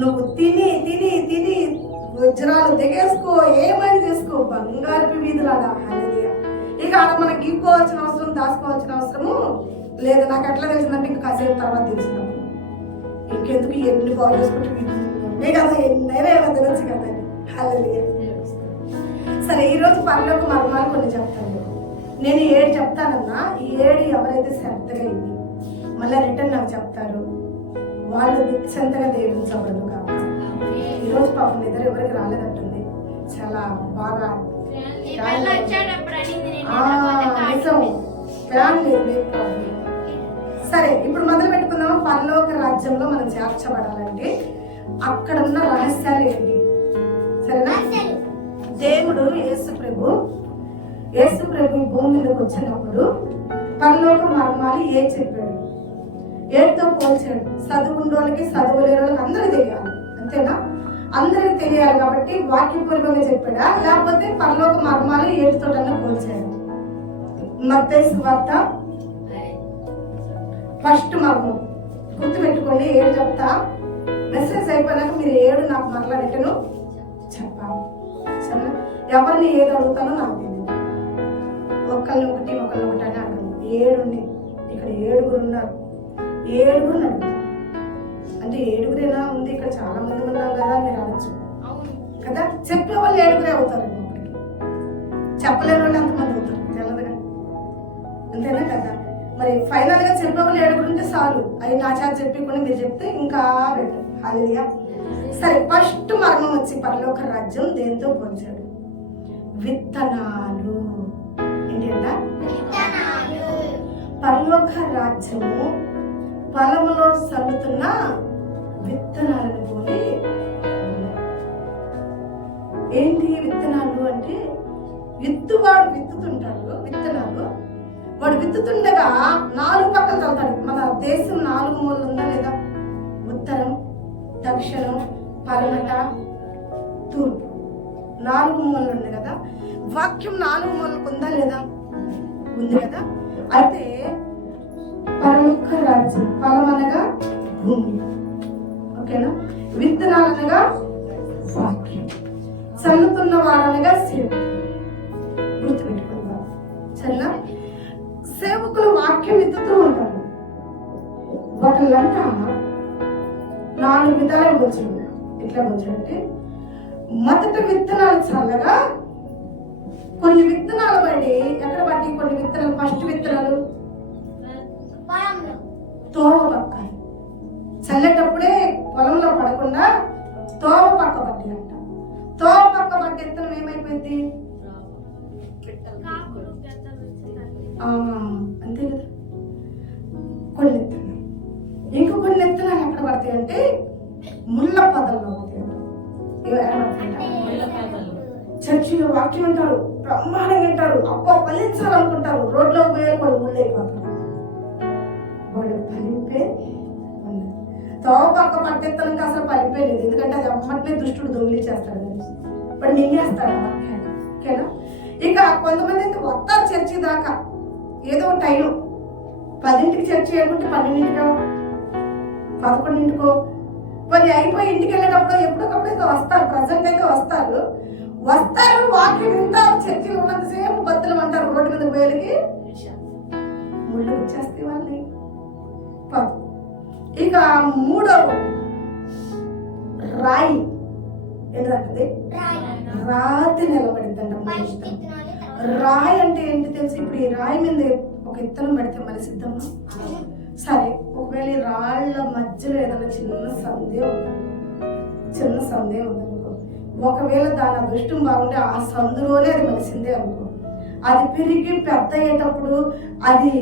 నువ్వు తిని తిని తిని వజ్రాలు దిగేసుకో, ఏమని చేసుకో, బంగారు వీధులాడా. హల్లెలూయా. ఇక ఆడ మనకి గీక్కోవాల్సిన అవసరం, దాచుకోవాల్సిన అవసరము లేదు. నాకు ఎట్లా తెలిసిందంటే ఇంకా కాసేపు తర్వాత తెలిసింది. ఇంకెందుకు ఎన్ని బాగు చేసుకుంటే కదా, ఎన్నైనా ఎలా తెలుసు కదా. హల్లెలూయా. సరే, ఈరోజు పరలోక మర్మాలు కొన్ని చెప్తాను. నేను 7 చెప్తానన్నా, ఈ 7 ఎవరైతే శ్రద్ధగా ఇవి మళ్ళీ రిటర్న్ నాకు చెప్తారు, వాళ్ళు నిశ్చంతగా దీవించబడదు కాక. ఈరోజు పాపం నిద్ర ఎవరికి రాలేదంటుంది. చాలా బాగా నిజం ప్లాన్ లేదు. సరే, ఇప్పుడు మొదలు పెట్టుకుందాము. పరలోక రాజ్యంలో మనం చేర్చబడాలంటే అక్కడ ఉన్న రహస్యాలు ఏంటి? సరేనా? దేవుడు యేసు ప్రభు భూమి మీదకి వచ్చినప్పుడు పరలోక మర్మాలు చెప్పాడు, ఏటితో పోల్చాడు. చదువుండోళ్ళకి, చదువు లేని వాళ్ళకి అందరికీ తెలియాలి. అంతేనా? అందరికి తెలియాలి కాబట్టి వాక్యపూర్వకంగా చెప్పాడా, లేకపోతే పరలోక మర్మాలు ఏటితోటన్నా పోల్చాడు? మత్తయి సువార్త ఫస్ట్ మర్మం గుర్తు పెట్టుకోండి. 7 చెప్తా. మెసేజ్ అయిపోయినాక మీరు 7 నాకు మరలా రిటర్ను చెప్పాలి. సరేనా? ఎవరిని ఏది అడుగుతానో నాకు తెలియదు. ఒకళ్ళని ఒకటి అని అడగను. 7 ఉన్నాయి ఇక్కడ, 7 ఉన్నారు. 7 అడుగుతాను. అంటే 7 ఎలా ఉంది, ఇక్కడ చాలా మంది ఉన్నాం కదా మీరు అనొచ్చు కదా. చెప్పే వాళ్ళు 7 అవుతారు, చెప్పలేని వాళ్ళు ఎంతమంది అవుతారు తెలదుగా. అంతేనా కదా? మరి ఫైనల్ గా చెప్పే వాళ్ళు 7 ఉంటే చాలు. అవి నా చేత చెప్పకుండా మీరు చెప్తే ఇంకా బెటర్. హల్లెలూయా. సరే, ఫస్ట్ మర్మం వచ్చి పరలోక రాజ్యం దేంతో పోల్చాడు? విత్తనాలు. ఏంటంట? పరలోక రాజ్యము పొలములో చల్లుతున్న విత్తనాలను పోలి. ఏంటి విత్తనాలు అంటే? విత్తువాడు విత్తుతుంటాడు విత్తనాలు. వాడు విత్తుతుండగా 4 పక్కలు చల్లుతాడు. మన దేశం 4 మూలలు ఉందా లేదా? ఉత్తరం, దక్షిణం, పడమట, తూర్పు 4 మూలలు ఉంది కదా. వాక్యం 4 మూలలకు ఉందా లేదా? ఉంది కదా. అయితే పరలోక రాజ్యం, ఫలం అనగా భూమి, ఓకేనా? విత్తనాలు అనగా వాక్యం, చల్లుతున్న వారనగా సేవకులు. గుర్తుపెట్టుకుందాం. సరేనా? సేవకులు వాక్యం విత్తుతూ ఉంటారు. ఒకళ్ళంతా 4 విధాలుగా వచ్చాడు. ఎట్లా వచ్చాడంటే, మొదట విత్తనాలు చల్లగా, కొన్ని విత్తనాలు పడి ఎక్కడ పట్టి, కొన్ని విత్తనాలు ఫస్ట్ విత్తనాలు తోవ పక్క చల్లేటప్పుడే పొలంలో పడకుండా తోవ పక్క పట్టి అంట. తోవ పక్క పట్టి విత్తనం ఏమైపోయింది? అంతే కదా. కొన్ని విత్తనాలు, ఇంకో కొన్ని విత్తనాలు ఎక్కడ పడతాయి అంటే ముళ్ళ పొదల్లో పడతాయి. చర్చిలో వాక్యం అంటారు, బ్రహ్మాండంగా అంటారు, అబ్బా ఫలించాలనుకుంటారు, రోడ్లో పోయే వాళ్ళు ముళ్ళు అయిపోతారు. వాళ్ళు ఫలింపే ఉండదు. తోవ పక్క పట్టెత్తడానికి అసలు ఫలింపే లేదు. ఎందుకంటే అది అమ్మట్లే దుష్టుడు దొంగిలి చేస్తాడు, ఇప్పుడు మింగేస్తాడు వాక్యాన్ని. ఓకేనా? ఇక కొంతమంది అయితే వస్తారు చర్చి దాకా, ఏదో టైం 10ంటికి చర్చి అనుకుంటే 12ంటికో 11ంటికో కొన్ని అయిపోయి ఇంటికి వెళ్ళేటప్పుడు ఎప్పటికప్పుడు వస్తారు. ప్రజెంట్ అయితే వస్తారు. వాక్యం వింటారు. చర్చిలో ఉన్నంతసేపు బతులు అంటారు. రోడ్డు మీద పోయేకి ముళ్ళు వచ్చేస్తే వాళ్ళని ఇక మూడవ రాయి ఏంటంటే రాతి నిలబడిద్దంట. రాయి అంటే ఏంటి తెలుసు? ఇప్పుడు ఈ రాయి మీద ఒక విత్తనం పెడితే మలిసిద్దామా? సరే, ఒకవేళ ఈ రాళ్ళ మధ్యలో ఏదైనా చిన్న సందే ఉందనుకో, ఒకవేళ దాని అదృష్టం బాగుంటే ఆ సందులోనే అది మలిసిందే అనుకో, అది పెరిగి పెద్ద అయ్యేటప్పుడు అది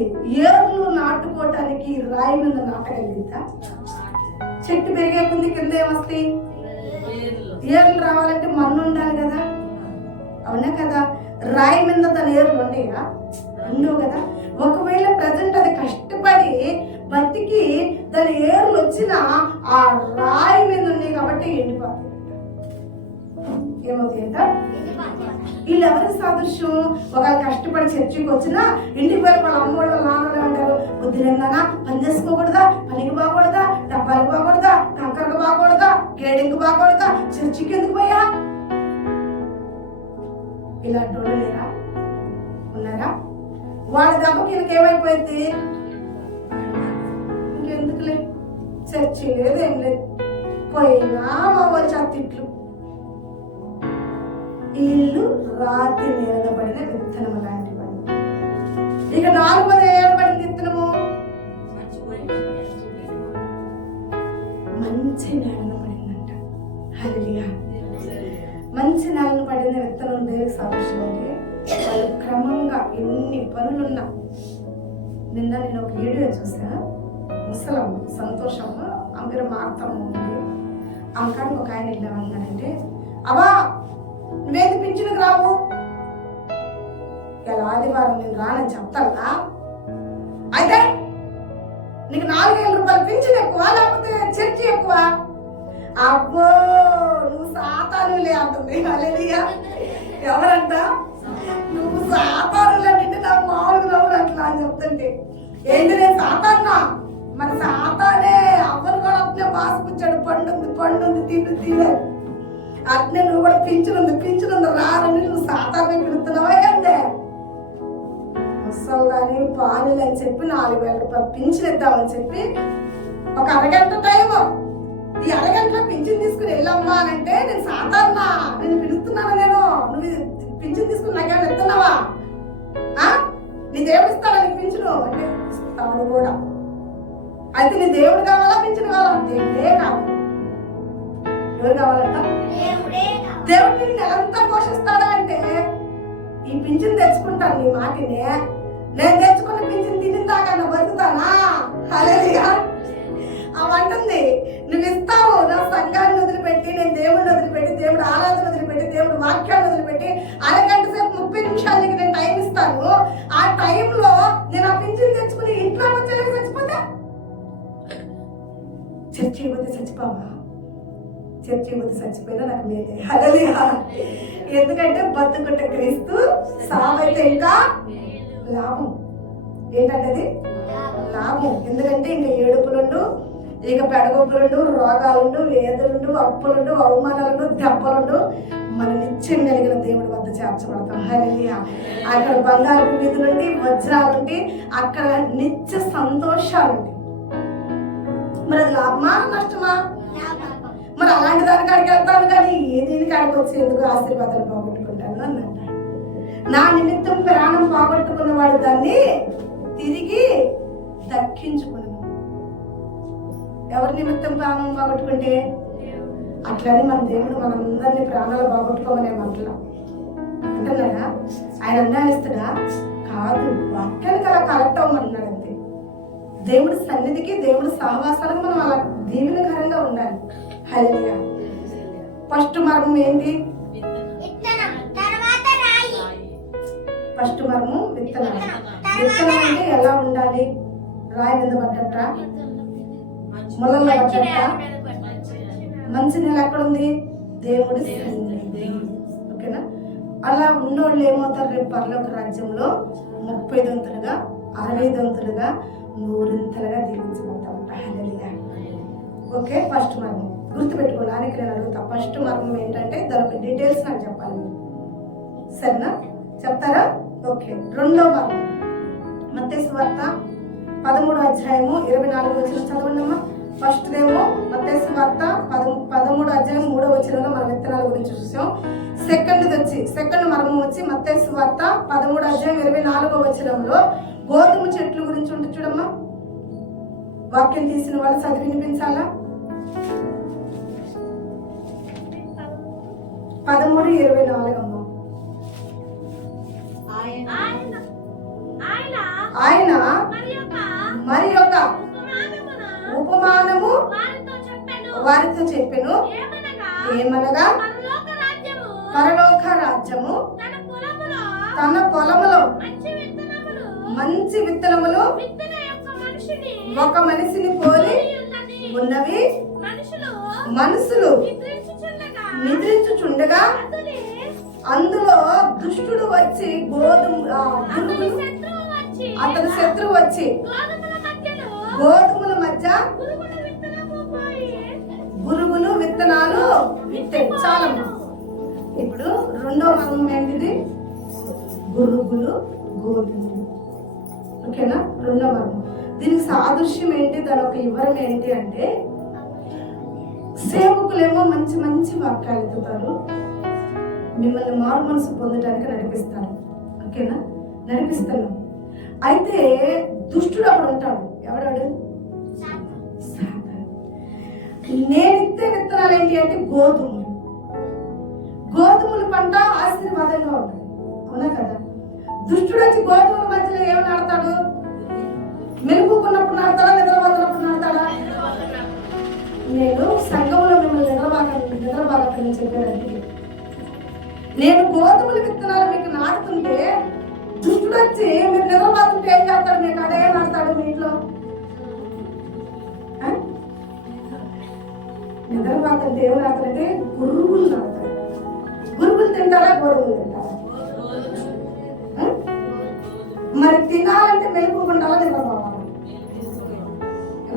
ఏర్లు నాటుకోవటానికి రాయి మీద నాటగలిగిద్దా? చెట్టు పెరిగే కొంది కింద ఏమొస్తాయి? ఏర్లు రావాలంటే మన్ను ఉండాలి కదా, అవునా కదా? రాయి మీద దాని ఏర్లు ఉండేగా? ఉండవు కదా. ఒకవేళ ప్రజెంట్ అది కష్టపడి బతికి దాని ఏర్లు వచ్చిన ఆ రాయి మీద ఉన్నాయి కాబట్టి ఎండిపోతాయి. ఏమవుతాయంట? వీళ్ళు ఎవరికి సాదృశ్యం? ఒకవేళ కష్టపడి చర్చికి వచ్చినా ఇంటికి పోయి వాళ్ళ అమ్మోళ్ళు నాన్నలు అంటారు, వద్దులేనా పని చేసుకోకూడదా, పనికి బాగూడదా, డబ్బాలకు బాగూడదా, కంకరకు బాగూడదా, గేడింగ్కి బాగూడదా, చర్చికి ఎందుకు పోయా? ఇలాంటి వాళ్ళు లేరా? ఉన్నారా? వాళ్ళ దెబ్బకి వీళ్ళకేమైపోయింది? ఇంకెందుకులే, చర్చి లేదు, ఏం లేదు, పోయినా మా వచ్చి తిట్లు. ఇల్లు రాతి నేలబడిన విత్తనము లాంటి వాడు. ఇక 4వ ఏర్పడిన విత్తనము మంచి నేలను పడిందంట. హల్లెలూయా. మంచి నేలను పడిన విత్తనం దేనికి సాదృశ్యం అంటే వాళ్ళు క్రమంగా ఎన్ని పనులున్నా. నిన్న నేను ఒక వీడియో చూసా, ముసలమ్మ సంతోషమ్మ ఆమె మార్తమ్మ ఉంది. ఆమెకాడికి ఒక ఆయన వెళ్ళామన్నాడంటే, అవా నువ్వేది పింఛనుకు రావు? ఇలా ఆదివారం నేను రానని చెప్తానా? అయితే నీకు 4,000 రూపాయలు పింఛన్ ఎక్కువ లేకపోతే చర్చి ఎక్కువ? అబ్బో నువ్వు సాతానులే అంటుంది. హల్లెలూయా. ఎవరంట? నువ్వు సాతానులు అంటే నాకు మామూలుగా నవ్వులు అట్లా అని చెప్తుంటే, ఏంటి నేను సాతాన్నా? మరి సాతానే అవ్వను కూడా అట్లే బాసుకొచ్చాడు. పండుంది తిను అట్నే నువ్వు కూడా పింఛనుంది రారని నువ్వు సాతాన్ని పిలుస్తున్నావా ఏందే? ముసలు కానీ పానీలు అని చెప్పి 4,000 రూపాయలు పింఛన్ ఇద్దామని చెప్పి ఒక అరగంట టైము, ఈ అరగంటలో పింఛన్ తీసుకుని వెళ్ళమ్మా అని అంటే, నేను సాతాన్నా, నేను పిలుస్తున్నాను, నేను నువ్వు పింఛన్ తీసుకుని నాకేమైనా ఇస్తున్నావా? నీ దేవుడు ఇస్తాడా నీకు పింఛను అంటే? ఇస్తాడు కూడా. అయితే నీ దేవుడు కావాలా పింఛను కావాలా? దేవుడే కావాలి. ఎవరు కావాలంట? దేవుడు నిన్ను నెలంతా పోషిస్తాడా అంటే, ఈ పింఛన్ తెచ్చుకుంటాను నీ మాటిని, నేను తెచ్చుకున్న పింఛన్ తినిందాకా నా బతుకుతానా? హల్లెలూయా. అవంటుంది, నువ్వు ఇస్తావు నా సంఘాన్ని వదిలిపెట్టి, నేను దేవుడిని వదిలిపెట్టి, దేవుడు ఆరాధన వదిలిపెట్టి, దేవుడు వాక్యాన్ని వదిలిపెట్టి అరగంట సేపు 30 నిమిషాలకి నేను టైం ఇస్తాను. ఆ టైంలో నేను ఆ పింఛన్ తెచ్చుకుని ఇంట్లో వచ్చేలా చచ్చిపోతా? చర్చి పోతే చచ్చిపోవా? చర్చి పోతే చచ్చిపోయినా నాకు మేలే. హల్లెలూయా. ఎందుకంటే బతుకుంట క్రీస్తు, సావైతే ఇంకా లాభం. ఏంటంటే అది లాభం. ఎందుకంటే ఇంకా ఏడుపులుండు, ఇక పెడగొప్పులుండు, రోగాలుండు, వేదలుండు, అప్పులుండు, అవమానాలుండు, దెబ్బలుండు. మన నిత్యం కలిగిన దేవుడి వద్ద చేర్చబడతాం. హల్లెలూయా. అక్కడ బంగారు వీధులుండి, వజ్రాలుండి, అక్కడ నిత్య సంతోషాలుండి. మరి అది లాభమా నష్టమా? మరి అలాంటి దాని కాడికి వెళ్తాను కానీ దీని కాడికి వచ్చి ఎందుకు ఆశీర్వాదాలు పోగొట్టుకుంటాను అన్నట్టు. నా నిమిత్తం ప్రాణం పోగొట్టుకున్న వాడు దాన్ని తిరిగి దక్కించుకున్నాను. ఎవరి నిమిత్తం ప్రాణం పోగొట్టుకుంటే? అట్లని మన దేవుడు మనందరినీ ప్రాణాలు పోగొట్టుకోమనే మాటలా అంటున్నాడా? ఆయన అన్యాయస్తుడా? కాదు, వాక్యానికి అలా కరెక్ట్ అవ్వమంటున్నాడు అంతే. దేవుడి సన్నిధికి, దేవుడి సహవాసానికి మనం అలా దీవెనకరంగా ఉండాలి. హల్లెలూయా. ఫస్ట్ మర్మం ఏంటి? ఫస్ట్ మర్మం విత్తనం. విత్తనం అంటే ఎలా ఉండాలి? రాయి మీద పడ్డట, ముళ్ళల్లో పడ్డట. మంచి నేల ఎక్కడ ఉంది? దేవుడి సన్నిధి. ఓకేనా? అలా ఉన్నోళ్ళు ఏమవుతారు? రేపు పరలోక రాజ్యంలో 30 దంతులుగా, 60 దంతులుగా, 100ంతలుగా దీవించబడతామంట. హల్లెలూయా. ఓకే, ఫస్ట్ మర్మం గుర్తుపెట్టుకోవడానికి నేను అడుగుతా. ఫస్ట్ మర్మం ఏంటంటే దానికి డీటెయిల్స్ నాకు చెప్పాలి, సరేనా? చెప్తారా? ఓకే. రెండో మర్మం మత్తయి సువార్త 13వ అధ్యాయము 24వ వచనం చదవండమ్మా. ఫస్ట్ ఏమో మత్తయి సువార్త 13:3 మన విత్తనాల గురించి చూసాం. సెకండ్ మర్మం వచ్చి మత్తయి సువార్త 13:24 గోధుమ చెట్లు గురించి ఉంటుంది చూడమ్మా. వాక్యం తీసిన వాళ్ళు చదివి వినిపించాలా? 13:24 అమ్మా. ఆయన మరి యొక్క ఉపమానము వారితో చెప్పెను, ఏమనగా పరలోక రాజ్యము తన పొలములో మంచి విత్తనములు ఒక మనిషిని పోలి ఉన్నవి. మనుషులు నిద్రించుచుండగా అందులో దుష్టుడు వచ్చి అతని శత్రువు వచ్చి గోధుమల మధ్య గురుగులు విత్తనాలు విత్తాడు. చాలమ్మా. ఇప్పుడు రెండో మర్మం ఏంటిది? గురుగులు గోధుమలు. ఓకేనా? రెండో మర్మం. దీనికి సాదృశ్యం ఏంటి, దాని ఒక వివరణ ఏంటి అంటే, సేవకులేమో మంచి మంచి వాక్యాలు ఎత్తుతారు, మిమ్మల్ని మారు మనసు పొందడానికి నడిపిస్తారు. ఓకేనా? నడిపిస్తాను. అయితే దుష్టుడు అక్కడ ఉంటాడు. ఎవడాడు? నేనిచ్చే విత్తనాలు ఏంటి అంటే గోధుమలు పంట ఆశీర్వాదంగా ఉంటుంది. అవునా కదా? దుష్టుడు వచ్చి గోధుమల మధ్యలో ఏమని ఆడతాడు? మెలుపుకున్నప్పుడు నాడతాడా, నిద్రపోతున్నప్పుడు నాడతాడా? నేను సంఘంలో మిమ్మల్ని నిద్రబాగని చెప్పానండి. నేను గోధుమల విత్తనాలు మీకు నాటుతుంటే దుష్టుడు వచ్చి మీరు నిద్రపోతుంటే ఏం చేస్తాడు? మీకు అదే నాడతాడు మీ ఇంట్లో. నిద్రపోతుంటే ఏం నాడతాడంటే గురుగులు నాడతాడు. గురుగులు తింటారా, గోధుమలు తింటారా? మరి తినాలంటే మెలుపుకుంటారా, నిద్రపోవాలి?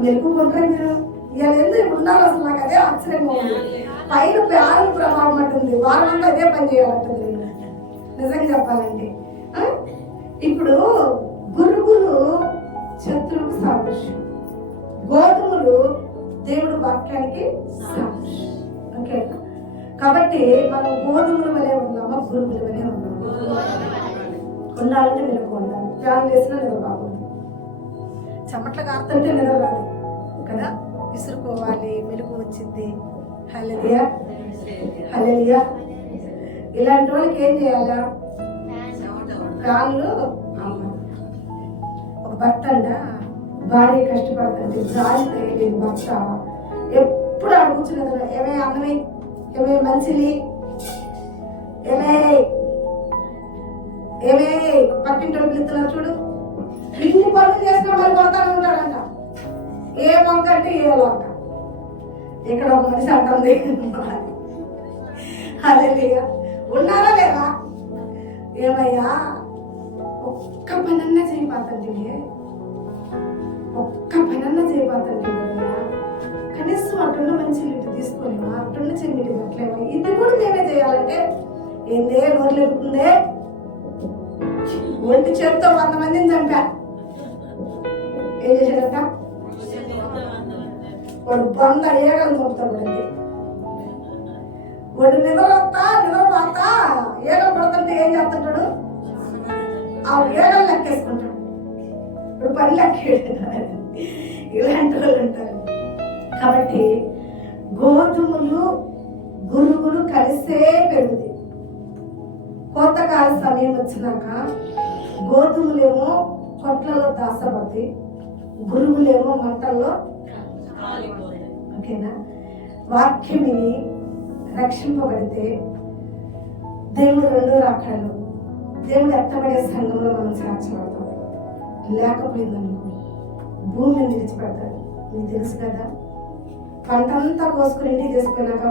మెలుపుకుంటారా మీరు? ఇవాళ ఎందుకు ఉండాలి అసలు? నాకు అదే ఆశ్చర్యంగా ఉంది. పైన ఆరోగ్య ప్రభావం అంటుంది, వారం అంతా అదే పని చేయాలంటుంది. నిజంగా చెప్పాలంటే ఇప్పుడు గురుగులు శత్రువుకు సాదృశ్యం, గోధుమలు దేవుడు వాక్యానికి సాదృశ్యం. ఓకే, కాబట్టి మనం గోధుమల వలె ఉన్నామా, గురుగుల వలె ఉన్నామా? ఉండాలంటే నిలక ఉండాలి. ఫ్యాన్ వేసినా నిద్ర బాగుంది, చెమట్ల కారుతుంటే నిద్ర రాదు కదా, విసురుకోవాలి, మెలుగు వచ్చింది. హల్లెలూయా, హల్లెలూయా. ఇలాంటి వాళ్ళకి ఏం చేయాలా? కాళ్ళు. ఒక భర్త అంట భార్య కష్టపడుతుంటే జాలి తెలియలేదు భర్త ఎప్పుడు ఆడ కూర్చున్నది, ఏమే అన్నమే, ఏమే మంచిది, ఏమే పక్కింటోళ్ళు పిలుస్తున్నారు చూడు, ఇన్ని పనులు చేసినా మరి కొడతానే ఉంటాడంట. ఏ వంక అంటే ఏ వంక. ఇక్కడ ఒక మనిషి అంటుంది, హల్లెలూయా, ఉన్నారా లేదా? ఏమయ్యా ఒక్క పనన్నా చేయబోతండి, ఒక్క పనన్నా చేయబోతండి కదా, కనీసం అటున్న మంచి ఇటు తీసుకోలేమా, అటున్న చెన్నిటి పెట్టలేమా? ఇది కూడా మేమే చేయాలంటే ఏందే నోరు లేకుందే. ఒంటి చేతితో 100 మందిని చంపా. ఏం చేశాడట? వాడు బంద ఏగలు మోపుతాడు. వాడు నిద్రపోతా ఏగలు పడుతుంటే ఏం చేస్తుంటాడు? ఆ ఏగలు లెక్కేసుకుంటాడు. ఇప్పుడు పని లెక్కేడు. ఇలాంటి వాళ్ళు ఉంటారు. కాబట్టి గోధుమలు గురుగులు కలిసే పెరుగుతాయి. కోతకాల సమయం వచ్చినాక గోధుమలేమో కొట్లలో దాసపడతాయి, గురుగులేమో మంటల్లో. ఓకేనా? వాక్యం విని రక్షింపబడితే దేవుడు 2 రాకడలు, దేవుడు ఎత్తబడే సంఘంలో మనం చేర్చబడతాం. లేకపోయిందనుకో భూమిని విడిచిపెడతాడు. మీకు తెలుసు కదా, పంటంతా కోసుకుని ఇంటికి తీసుకున్నాక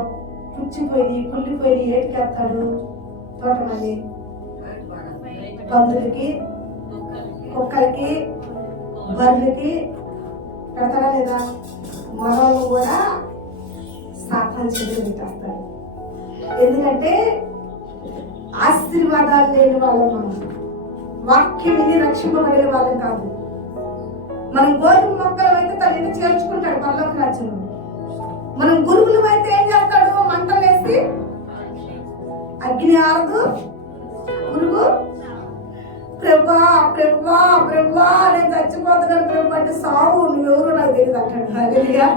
పుచ్చిపోయి కుళ్ళిపోయి ఏటికేస్తాడు? తోటమని పందులకి, కుక్కలకి, బర్రెలకి పెడతాడా లేదా? మరొకరు కూడా సాతాను చేతులు పెట్టేస్తాడు. ఎందుకంటే ఆశీర్వాదాలు లేని వాళ్ళం మనం, వాక్యం విని రక్షింపబడే వాళ్ళం కాదు. మనం గోధుమ మొక్కలు అయితే చేస్తాడు, ఇది చేర్చుకుంటాడు పరలోక రాజ్యంలో. మనం గురువులు అయితే ఏం చేస్తాడు? మంటలు వేసి అగ్ని ఆరదు, గురువు ప్రభా ప్రభా ప్రభా నేను చచ్చిపోతున్నాను ప్రభా అంటే సావు నువ్వెవరు నాకు తెలియదు అంటాడు. హల్లెలూయా.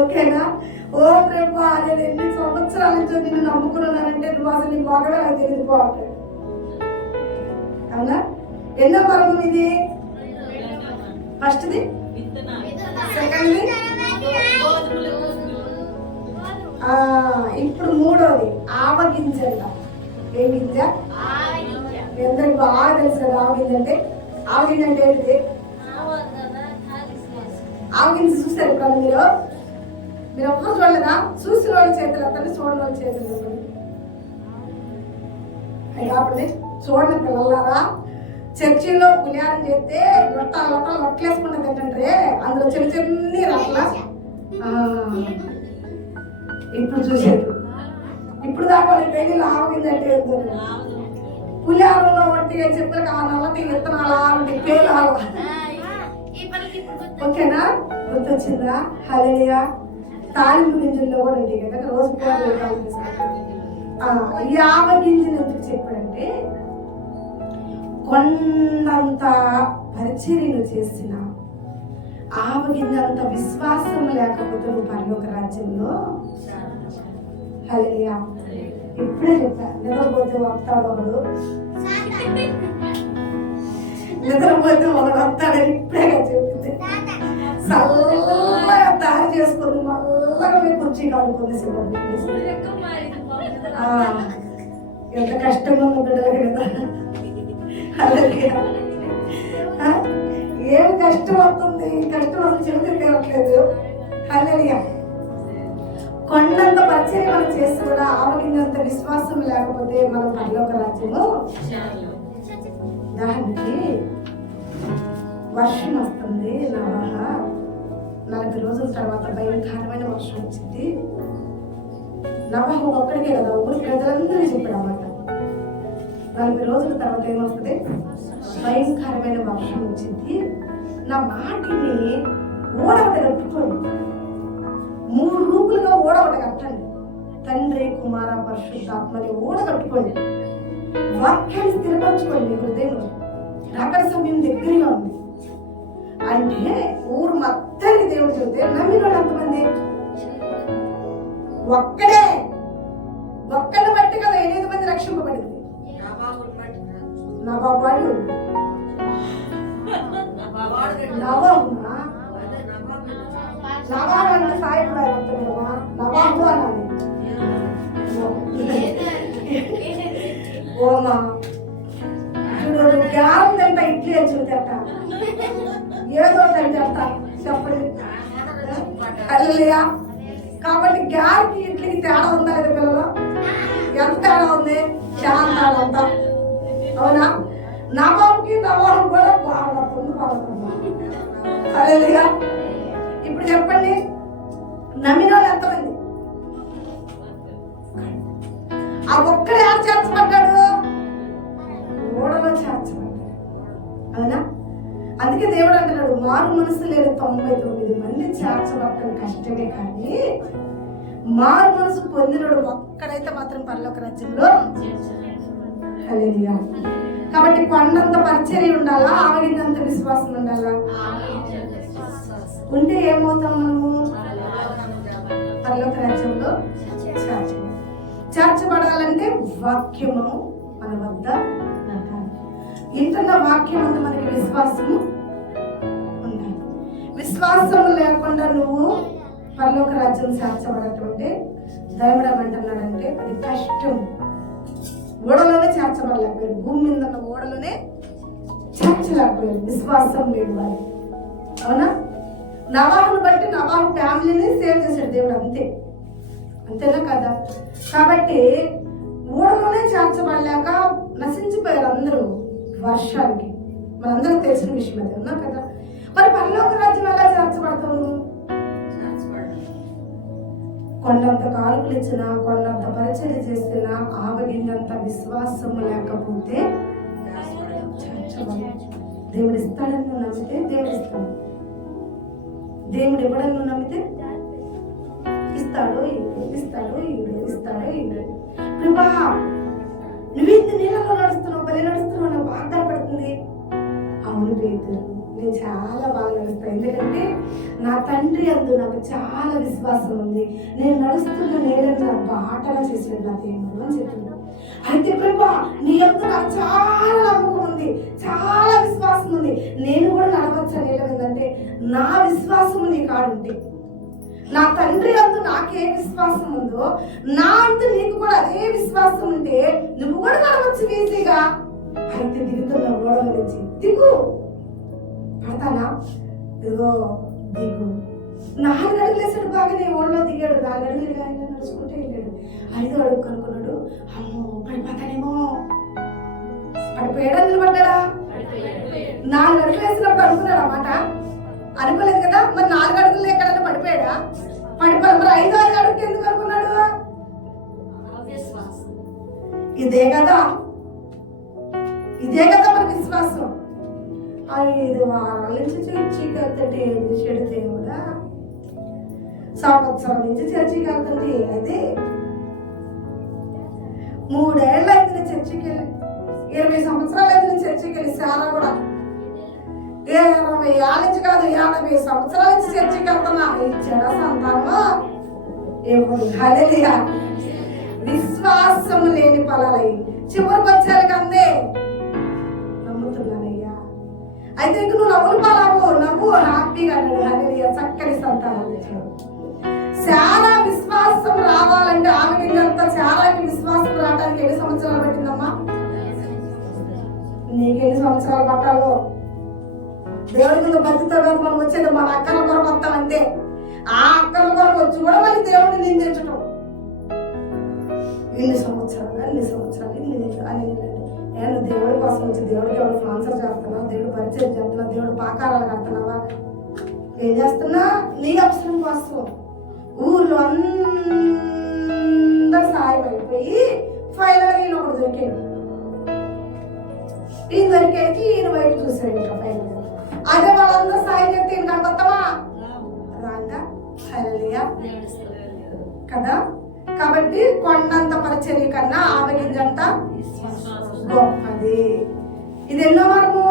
ఓకేనా? ఓ ప్రభా నేను ఎన్ని సంవత్సరాల నుంచి నిన్ను నమ్ముకున్నానంటే నువ్వు అసలు నీ బాగా నాకు తెలియదు పో అంటాడు. అవునా? ఎన్నో పర్వం ఇది? ఫస్ట్ది, సెకండ్ది, ఇప్పుడు మూడోది ఆవగింజంట. ఏం గింజ? మీ అందరికి బాగా తెలుసు కదా ఆవగింజ అంటే. ఆవగింజ అంటే ఏంటిది? ఆవగింజ చూస్తారు ఇప్పుడు మీరు ఎప్పుడు చూడలేదా? చూసిన వాళ్ళ చేతులు అతన్ని చూడని వాళ్ళ చేతులు కాబట్టి చూడండి పిల్లలారా. చర్చిలో పులిహారం చేస్తే లొట్టలేసుకుంటే తింటే అందులో చిన్న చిన్ని రట్ల ఇప్పుడు చూసేది. ఇప్పుడు దాకా పెళ్లి ఆవగిందంటే పులిహారంలో ఒట్టిగా చెప్పారు ఆ నల్లటి విత్తనాలా పేలాల. ఓకేనా? గుర్తొచ్చిందా? హల్లెలూయా. తాలింపు గింజల్లో కూడా ఉంటాయి కదా రోజు ఈ ఆవగింజలు ఎందుకు చెప్పాడంటే కొండంత పరిచర్యను చేసిన ఆవగింజంత విశ్వాసం లేకపోతే నువ్వు పరలోక రాజ్యంలో. హల్లెలూయా. ఇప్పుడే చెప్పా, నిద్రపోతే వస్తాడు ఒకడు, నిద్రపోతే ఒకడు వస్తాడని ఇప్పుడే చెప్పింది. చల్లగా తయారు చేసుకుని మళ్ళగా మీ కుర్చీ కాడుకుంది. ఎంత కష్టంగా ఉన్న బిడ్డలకి కదా. ఏం కష్టం అవుతుంది, కష్టం అసలు చెబుతూ తిరగట్లేదు. హల్లెలూయా. కొండంత పరిచయం మనం చేసి కూడా ఆవగింజంత విశ్వాసం లేకపోతే మనం పరలోక రాజ్యము. దానికి వర్షం వస్తుంది. 40 రోజుల తర్వాత భయంకరమైన వర్షం వచ్చింది. నవహు ఒక్కడికే కదా, ఊరి ప్రజలందరూ చెప్పాడు అన్నమాట. 40 రోజుల తర్వాత ఏమవుతుంది? భయంకరమైన వర్షం వచ్చింది. నా మాటిని ఓడవట కట్టుకోండి, 3 రూపులుగా ఓడవట కట్టండి. తండ్రి కుమార పరిశుద్ధాత్మని ఓడగట్టుకోండి. వాక్యాన్ని స్థిరపరచుకోండి హృదయంలో. రాకడ సమయం దగ్గరగా ఉంది అంటే ఊరు మొత్తానికి దేవుడు చెబితే నమ్మిన వాళ్ళు ఎంతమంది? ఒక్కడిని బట్టి కదా 8 మంది రక్షింపబడింది. నవాబు అంటే సాయిబు నవాబు అనాలి. ఓమా చూడు, గ్యారం తింట ఇడ్లీ అని చూసేట ఏదో తింట చెప్పండి. హల్లెలూయా. కాబట్టి గ్యార్కి ఇడ్లీకి తేడా ఉందా లేదా పిల్లలు? ఎంత తేడా ఉంది? చాలా తేడా అంతా. అవునా? నవాబుకి నవాబు కూడా బాగా పొందుకోవాలి. హల్లెలూయా. ఇప్పుడు చెప్పండి, నమ్మిన వాళ్ళు ఎంతమంది? ఆ ఒక్కడే ఎవరు చేర్చబడ్డాడు? ఓడలో చేర్చబడ్డాడు. అవునా? అందుకే దేవుడు అంటున్నాడు, మారు మనసు లేని 99 మంది చేర్చబడటం కష్టమే, కానీ మారు మనసు పొందినడు ఒక్కడైతే మాత్రం పరలోక రాజ్యంలో. హల్లెలూయా. కాబట్టి కొండంత పరిచర్య ఉండాలా, ఆవగింజంత విశ్వాసం ఉండాలా? ఉంటే ఏమవుతాం మనము? పరలోక రాజ్యంలో చేర్చబడాలంటే వాక్యము మన వద్ద ఉండాలి. ఇంతగా వాక్యం అంతా మనకి విశ్వాసము ఉండాలి. విశ్వాసము లేకుండా నువ్వు పరలోక రాజ్యం చేర్చబడటంటే దేవుడు ఏమంటున్నాడంటే అది కష్టం. ఓడలోనే చేర్చబడలేకపోయారు, భూమి మీద ఉన్న ఓడలోనే చేర్చలేకపోయారు, విశ్వాసం లేని వారు. అవునా? నవాహును బట్టి నవాహు ఫ్యామిలీని సేవ్ చేశాడు దేవుడు, అంతేనా కదా? కాబట్టి ఓడలోనే చేర్చబడలేక నశించిపోయారు అందరూ వర్షానికి. మనందరూ తెలిసిన విషయం అది, ఉన్నా కదా? మరి పరలోక రాజ్యం ఎలా చేర్చబడతావు? కొండంత కానుకలు ఇచ్చినా, కొండంత పరిచర్య చేసినా, ఆవగింజంత విశ్వాసం లేకపోతే దేవుడు ఇస్తాడని నమ్మితే దేవుడు ఇస్తాడు. దేవుడు ఎవడని నువ్వు నమ్మితే ఇస్తాడు, ఇస్తాడు, ఇస్తాడు. ప్రభా నువ్వేంత నీళ్ళలో నడుస్తున్నావు, బలి నడుస్తున్నావు, నాకు బాగా పడుతుంది. అవును పేతురు, నేను చాలా బాగా నడుస్తాను, ఎందుకంటే నా తండ్రి అందు నాకు చాలా విశ్వాసం ఉంది. నేను నడుస్తున్న నేలను నాకు బాటగా చేసాడు నా దేవుడు అని చెప్తున్నాను. అయితే ప్రభా నీ అందు నాకు చాలా నమ్మకం ఉంది, చాలా విశ్వాసం ఉంది, నేను కూడా నడవచ్చు అని ఏంటంటే నా విశ్వాసము నీ కాడుంటే, నా తండ్రి అందు నాకే విశ్వాసం ఉందో నా అందు నీకు కూడా అదే విశ్వాసం ఉంటే నువ్వు కూడా నడవచ్చు ఈజీగా. అయితే దిగుతున్న ఓడ నుంచి దిగు, పడతానా? ఇదిగో దిగు. 4 అడుగులు వేసాడు, బాగానే ఓడలో దిగాడు. 4 అడుగులు ఆయన నడుచుకుంటే వెళ్ళాడు. 5వ అడుగు కనుక్కున్నాడు, అమ్మో పడిపోతానేమో. పడిపోయాడా నిలబడ్డా? 4 అడుగులు వేసినప్పుడు అనుకున్నాడు అన్నమాట, అనుకోలేదు కదా. మరి 4 అడుగులు ఎక్కడన్నా పడిపోయాడా? పడిపోయాడు. మరి 5వ అడుగుకి ఎందుకు అనుకున్నాడు? ఇదే కదా మన విశ్వాసం. 5 వారాల నుంచి చర్చికి వెళ్తుంటే ఏం చేసాడు దేవుడా? సంవత్సరం నుంచి చర్చికి వెళ్తుంది. అయితే 3 ఏళ్ళు అయింది చర్చికి వెళ్ళి, 20 సంవత్సరాలు అయింది చర్చికి వెళ్ళి. సారా కూడా 20 ఏళ్ళ నుంచి కాదు, 50 సంవత్సరాల నుంచి చర్చికి వెళ్తున్నా. ఇచ్చాడా సంతానము? ఎవరు? హల్లెలూయా. విశ్వాసం లేని ఫలాలయ్యి చివరికి వచ్చారు అందే. నమ్ముతున్నానయ్యా. అయితే ఇంక నువ్వు నవ్వులు పాలావు, నవ్వు హ్యాపీగా అన్నాడు. హల్లెలూయా. చక్కని సంతానం ఇచ్చాడు. చాలా విశ్వాసం రావాలంటే ఆమెకి అంతా చాలా విశ్వాసం రావడానికి ఎన్ని సంవత్సరాలు పట్టిందమ్మా? నీకెన్ని సంవత్సరాలు పట్టాలో? దేవుడి మీద భక్తితో కాదు మనం వచ్చేది, మన అక్కల కొరకు వస్తాం అంతే. ఆ అక్కల కొరకు వచ్చి కూడా మళ్ళీ దేవుడిని నిందించడం. ఇన్ని సంవత్సరాలు అని నేను దేవుడి కోసం వచ్చి దేవుడికి ఎవరు స్పాన్సర్ చేస్తున్నావా? దేవుడు పరిచయం చేస్తున్నా? దేవుడు పాకారాలు కడుతున్నావా? ఏం చేస్తున్నా? నీ అవసరం కోసం ఊర్లో అందరు సాయం అయిపోయి ఫైనల్ ఈయన ఒకటి దొరికాడు. ఈయన దొరికేకి ఈయన బయట చూసాడు. ఇంకా ఫైనల్ అదే వాళ్ళందరూ సాయం చేస్తే ఈయన కనపడతావా? రాగా హల్లెలూయా కదా. కాబట్టి కొండంత పరిచర్య కన్నా ఆవగింజంత గొప్పది. ఇది ఎన్నో మరము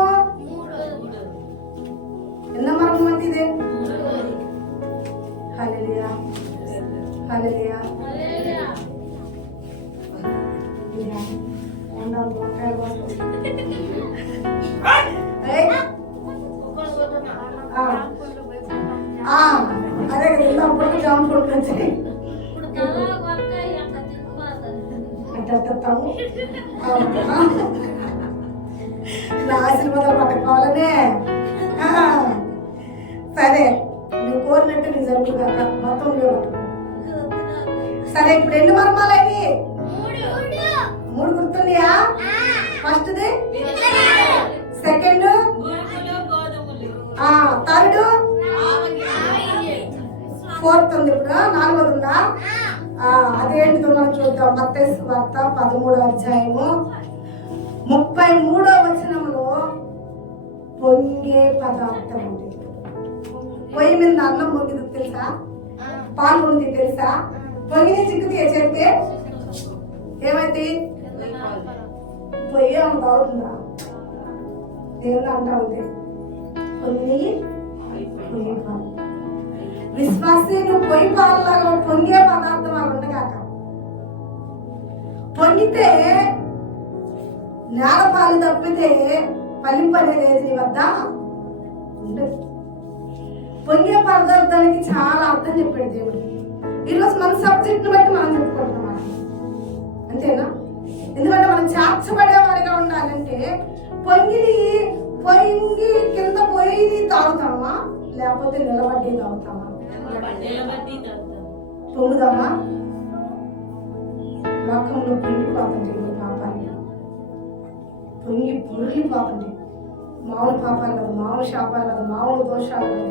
అంటే ఇదే. హల్లెలూయా హల్లెలూయా. అదే కదా అప్పటికి జామ పొట్లు వచ్చాయి. నా ఆశీర్వాదాలు పట్టుకోవాలనే. సరే నువ్వు కోరినట్టు నీ జరుపు కాక మొత్తం నువ్వే పట్టుకో. సరే ఇప్పుడు ఎన్ని మర్మాలవి? 3 గుర్తున్నాయా? ఫస్ట్ది, సెకండ్, థర్డ్, 4th ఉంది. ఇప్పుడు 4వది ఉందా? అదేంటిదో మనం చూద్దాం. మత్తయి సువార్త 13వ అధ్యాయము 33వ వచనంలో పొంగే పదార్థం ఉంది. పొయ్యి మీద అన్నం పొంగిది తెలుసా? పాలు ఉంది తెలుసా? పొంగిన చిక్కుతే చెప్తే ఏమైంది? పొయ్యి అంత అవుతుందా? దేవుడు అంటా ఉంది పొంగి పాలు. విశ్వాసే నువ్వు పొయ్యి పాలలాగా పొంగే పదార్థం అవి ఉండగాక. పొంగితే నేల పాలు తప్పితే ఫలింపనే లేదు నీ వద్ద ఉండదు. పొంగే పదార్థానికి చాలా అర్థం చెప్పాడు దేవుడు. ఈరోజు మన సబ్జెక్ట్ ని బట్టి మనం చెప్పుకుంటున్నాం అంతేనా? ఎందుకంటే మనం చేర్చబడే వారిగా ఉండాలంటే పొంగి కింద పోయి తాగుతామా లేకపోతే నిలబడి తాగుతామా? పొంగుదామా? లోకంలో పొంగిపోతుంది పాపాన్ని, పొంగి పొరిగిపోతుంది. మామూలు పాపాలు కదా, మామూలు శాపాలు కదా, మామూలు దోషాలు కదా.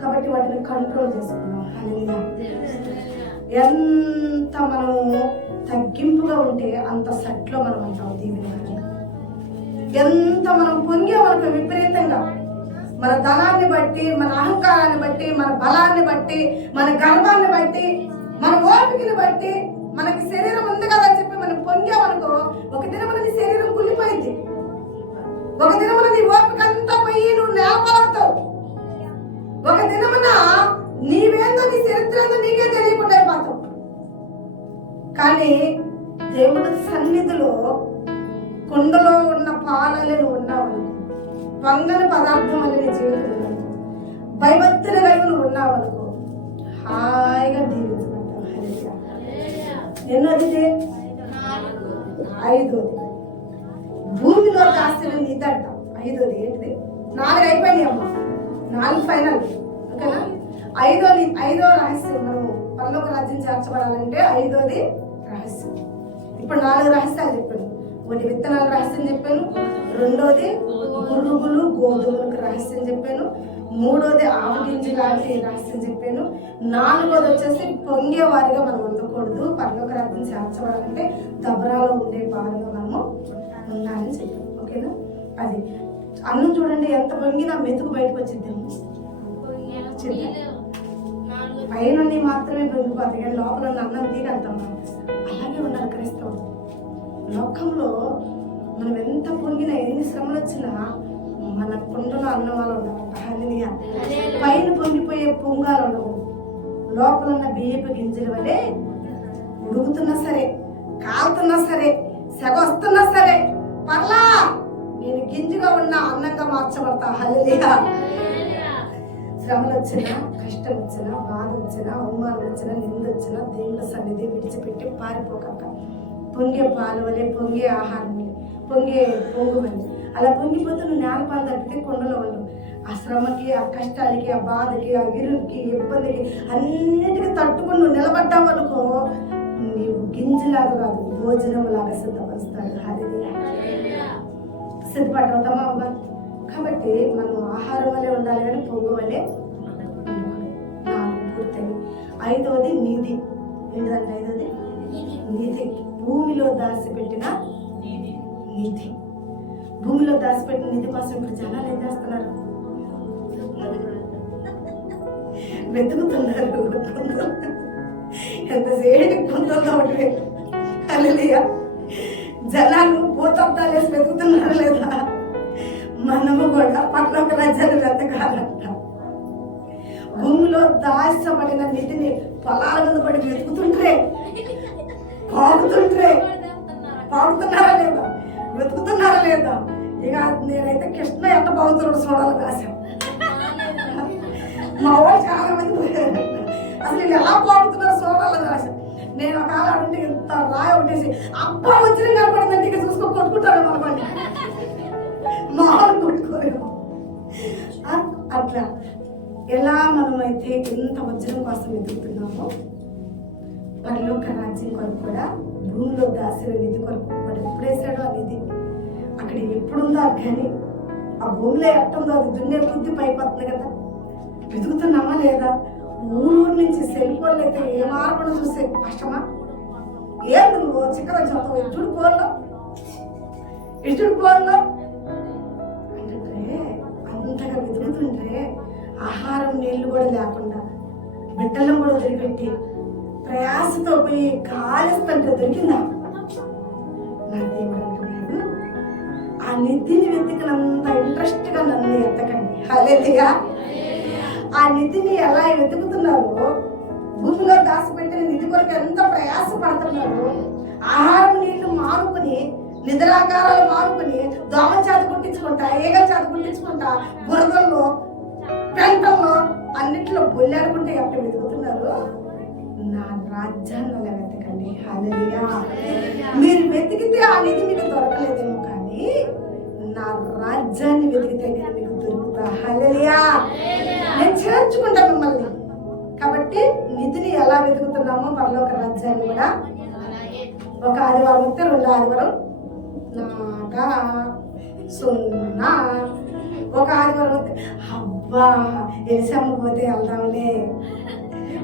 కాబట్టి వాటిని కంట్రోల్ చేసుకున్నాం. ఎంత మనము తగ్గింపుగా ఉంటే అంత సెట్లో మనం అంటాం. దీని ఎంత మనం పొంగే మనకు విపరీతంగా మన ధనాన్ని బట్టి, మన అహంకారాన్ని బట్టి, మన బలాన్ని బట్టి, మన గర్వాన్ని బట్టి, మన ఓపికని బట్టి, మనకి శరీరం ఉంది కదా అని చెప్పి మనం పొంగామనుకో, ఒక దినమున నీ శరీరం కుళ్ళిపోయింది. ఒక దినమున నీ ఓపిక అంతా పోయి నువ్వు నేలపాలవుతావు. ఒక దినమున నీవేందో, నీ చరిత్ర ఏందో నీకే తెలియకుండా అయిపోతావు. కానీ దేవుడి సన్నిధిలో కుండలో ఉన్న పాలలు నువ్వు ఉన్నావు, వంగని పదార్థం అని నీ జీవితం ఉన్నావు, భయభక్తులు కలిగి నువ్వు ఉన్నావు అనుకో, హాయిగా దీవించుకుంటావు. ఎన్నోది? 5వ భూమిలో దాస్తున్న నీతి అంటాం. 5వది ఏంటిది? 4 అయిపోయినాయి అమ్మ, 4 ఫైనల్. ఓకేనా? 5వ రహస్యం, మనం పరలోక రాజ్యం చేర్చబడాలంటే 5వది రహస్యం. ఇప్పుడు 4 రహస్యాలు చెప్పాను. 1 విత్తనాల రహస్యం చెప్పాను, 2వది పురుగులు గోధుమలకు రహస్యం చెప్పాను, 3వది ఆవగింజ లాంటి రహస్యం చెప్పాను, 4వది వచ్చేసి పొంగేవారిగా మనం ఉండకూడదు. పరలోక రాజ్యం చేర్చబడాలంటే దబరాలో ఉండే వారిగా మనము ఉండాలని చెప్పాను. ఓకేనా? అది అన్నం చూడండి, ఎంత పొంగినా మెతుకు బయటకు వచ్చిందేమో, పైన మాత్రమే పొంగిపోతాయి కానీ లోపల ఉన్న అన్నం తీగంటాం. అలాగే ఉండాలి క్రైస్తవుడు. లోకంలో మనం ఎంత పొంగినా, ఎన్ని శ్రమలు వచ్చినా మన కుండలో అన్నం వాళ్ళు ఉండాలంట. పైన పొంగిపోయే పొంగాలు ఉండవు. లోపల ఉన్న బియ్యపు గింజల వలె ఉడుకుతున్నా సరే, కాలుతున్నా సరే, సెగ వస్తున్నా సరే, పర్లా నేను గింజగా ఉన్నా అన్నంగా మార్చబడతా. హల్లెలూయా. శ్రమలు వచ్చినా, కష్టం వచ్చినా, బాధ వచ్చినా, అవమానం వచ్చినా, నింద వచ్చినా దేవుడి సన్నిధి విడిచిపెట్టి పారిపోకక్క. పొంగే పాలు వలె, పొంగే ఆహారం వలె, పొంగే పొంగు వలె అలా పొంగిపోతే నువ్వు నేలపాలు తప్పితే కొండలో ఉండవు. ఆ శ్రమకి, ఆ కష్టాలకి, ఆ బాధకి, ఆ ఇరుకి, ఇబ్బందికి అన్నిటికీ తట్టుకుని నువ్వు నిలబడ్డావు అనుకో, నీవు గింజలాగా కాదు భోజనం లాగా సిద్ధపరుస్తాడు. హల్లెలూయా. సిద్ధపడతామా అవ్వ? కాబట్టి మనం ఆహారం వల్లే ఉండాలి కానీ పొంగు వల్లే ఉండకూడదు. 4 పూర్తయి. 5వది నీతి. ఏంటంటే 5వది నీతి. భూమిలో దాచిపెట్టిన నీతి. భూమిలో దాచిపెట్టిన నిధి కోసం ఇప్పుడు జనాలు ఏం చేస్తున్నారు? వెతుకుతున్నారు. ఎంత సేటి కొంత హల్లెలూయా. జనాలు భూతబ్దాలు వేసి వెతుకుతున్నారు లేదా? మనము కూడా పరలోక రాజ్యాన్ని వెతకాలంట. భూమిలో దాచబడిన నిధిని పొలాల మీద పడి వెతుకుతుంటే, పాడుతున్నారా లేదా? వెతుకుతున్నారా లేదా? ఇక నేనైతే కృష్ణ ఎంత బాగుతున్నాడు చూడాలని ఆశ. మా వాళ్ళు చాలా మంది అసలు నేను ఎలా పాడుతున్నారో చూడాలని ఆశ. నేను ఒక ఆడంటే ఇంత రాయి ఉండేసి అబ్బా వచ్చిన కనపడిందంటే ఇక చూసుకో కొట్టుకుంటారు అనుకోండి. మామూలు కొట్టుకోలేము. అట్లా ఎలా మనమైతే ఎంత వజ్రం కోసం ఎదుగుతున్నామో పరలోక రాజ్యం కొరకు కూడా భూమిలో దాసిన నిధి కొరకు వాడు ఎప్పుడేసాడో ఆ నిధి అక్కడ ఎప్పుడుందో కానీ ఆ భూమిలో ఎట్టుందో అది దున్నే బుద్ధి పైపోతుంది కదా. వెతుకుతున్నామా లేదా? ఊరూరు నుంచి సెల్ఫోన్లు అయితే ఏ మార్పును చూసే కష్టమా? ఏంది నువ్వు చిక్కన చదువు ఇటుడు పోల్లో అంటే అంతగా వెతుకుతుంటే ఆహారం నీళ్లు కూడా లేకుండా బిడ్డలను కూడా వదిలిపెట్టి ప్రయాసతో పోయి కాలిస్తుంటే దొరికిందా? నా దేవుడు అంటున్నాడు, ఆ నిధిని వెతికినంత ఇంట్రెస్ట్ గా నన్ను ఎత్తకండి. హల్లెలూయా. ఆ నిధిని ఎలా వెతుకుతున్నారో, భూమిలో దాచిపెట్టిన నిధి కొరకు ఎంత ప్రయాస పడుతున్నారో, ఆహారం నీళ్లు మానుకుని, నిద్రాకారాలు మానుకుని, దోమ చేత కుట్టించుకుంటా, ఈగల చేత కుట్టించుకుంటా, బురదల్లో, పెంటల్లో అన్నిట్లో బొల్లాడుకుంటే ఎక్కడ వెతుకుతున్నారు? నా రాజ్యాన్ని అలా వెతకండి. హల్లెలూయా. మీరు వెతికితే ఆ నిధి మీకు దొరకలేదేమో కానీ నా రాజ్యాన్ని వెతికితే నేను మీకు దొరుకుతా. హల్లెలూయా. నేను చేర్చుకుంటా మిమ్మల్ని. కాబట్టి నిధిని ఎలా వెతుకుతున్నామో పరలోక రాజ్యాన్ని కూడా ఒక ఆదివారం వస్తే 2 ఆదివారం నాగా 0, ఒక ఆదివారం వస్తే అబ్బా ఎలిసమ్మ పోతే వెళ్దాంలే,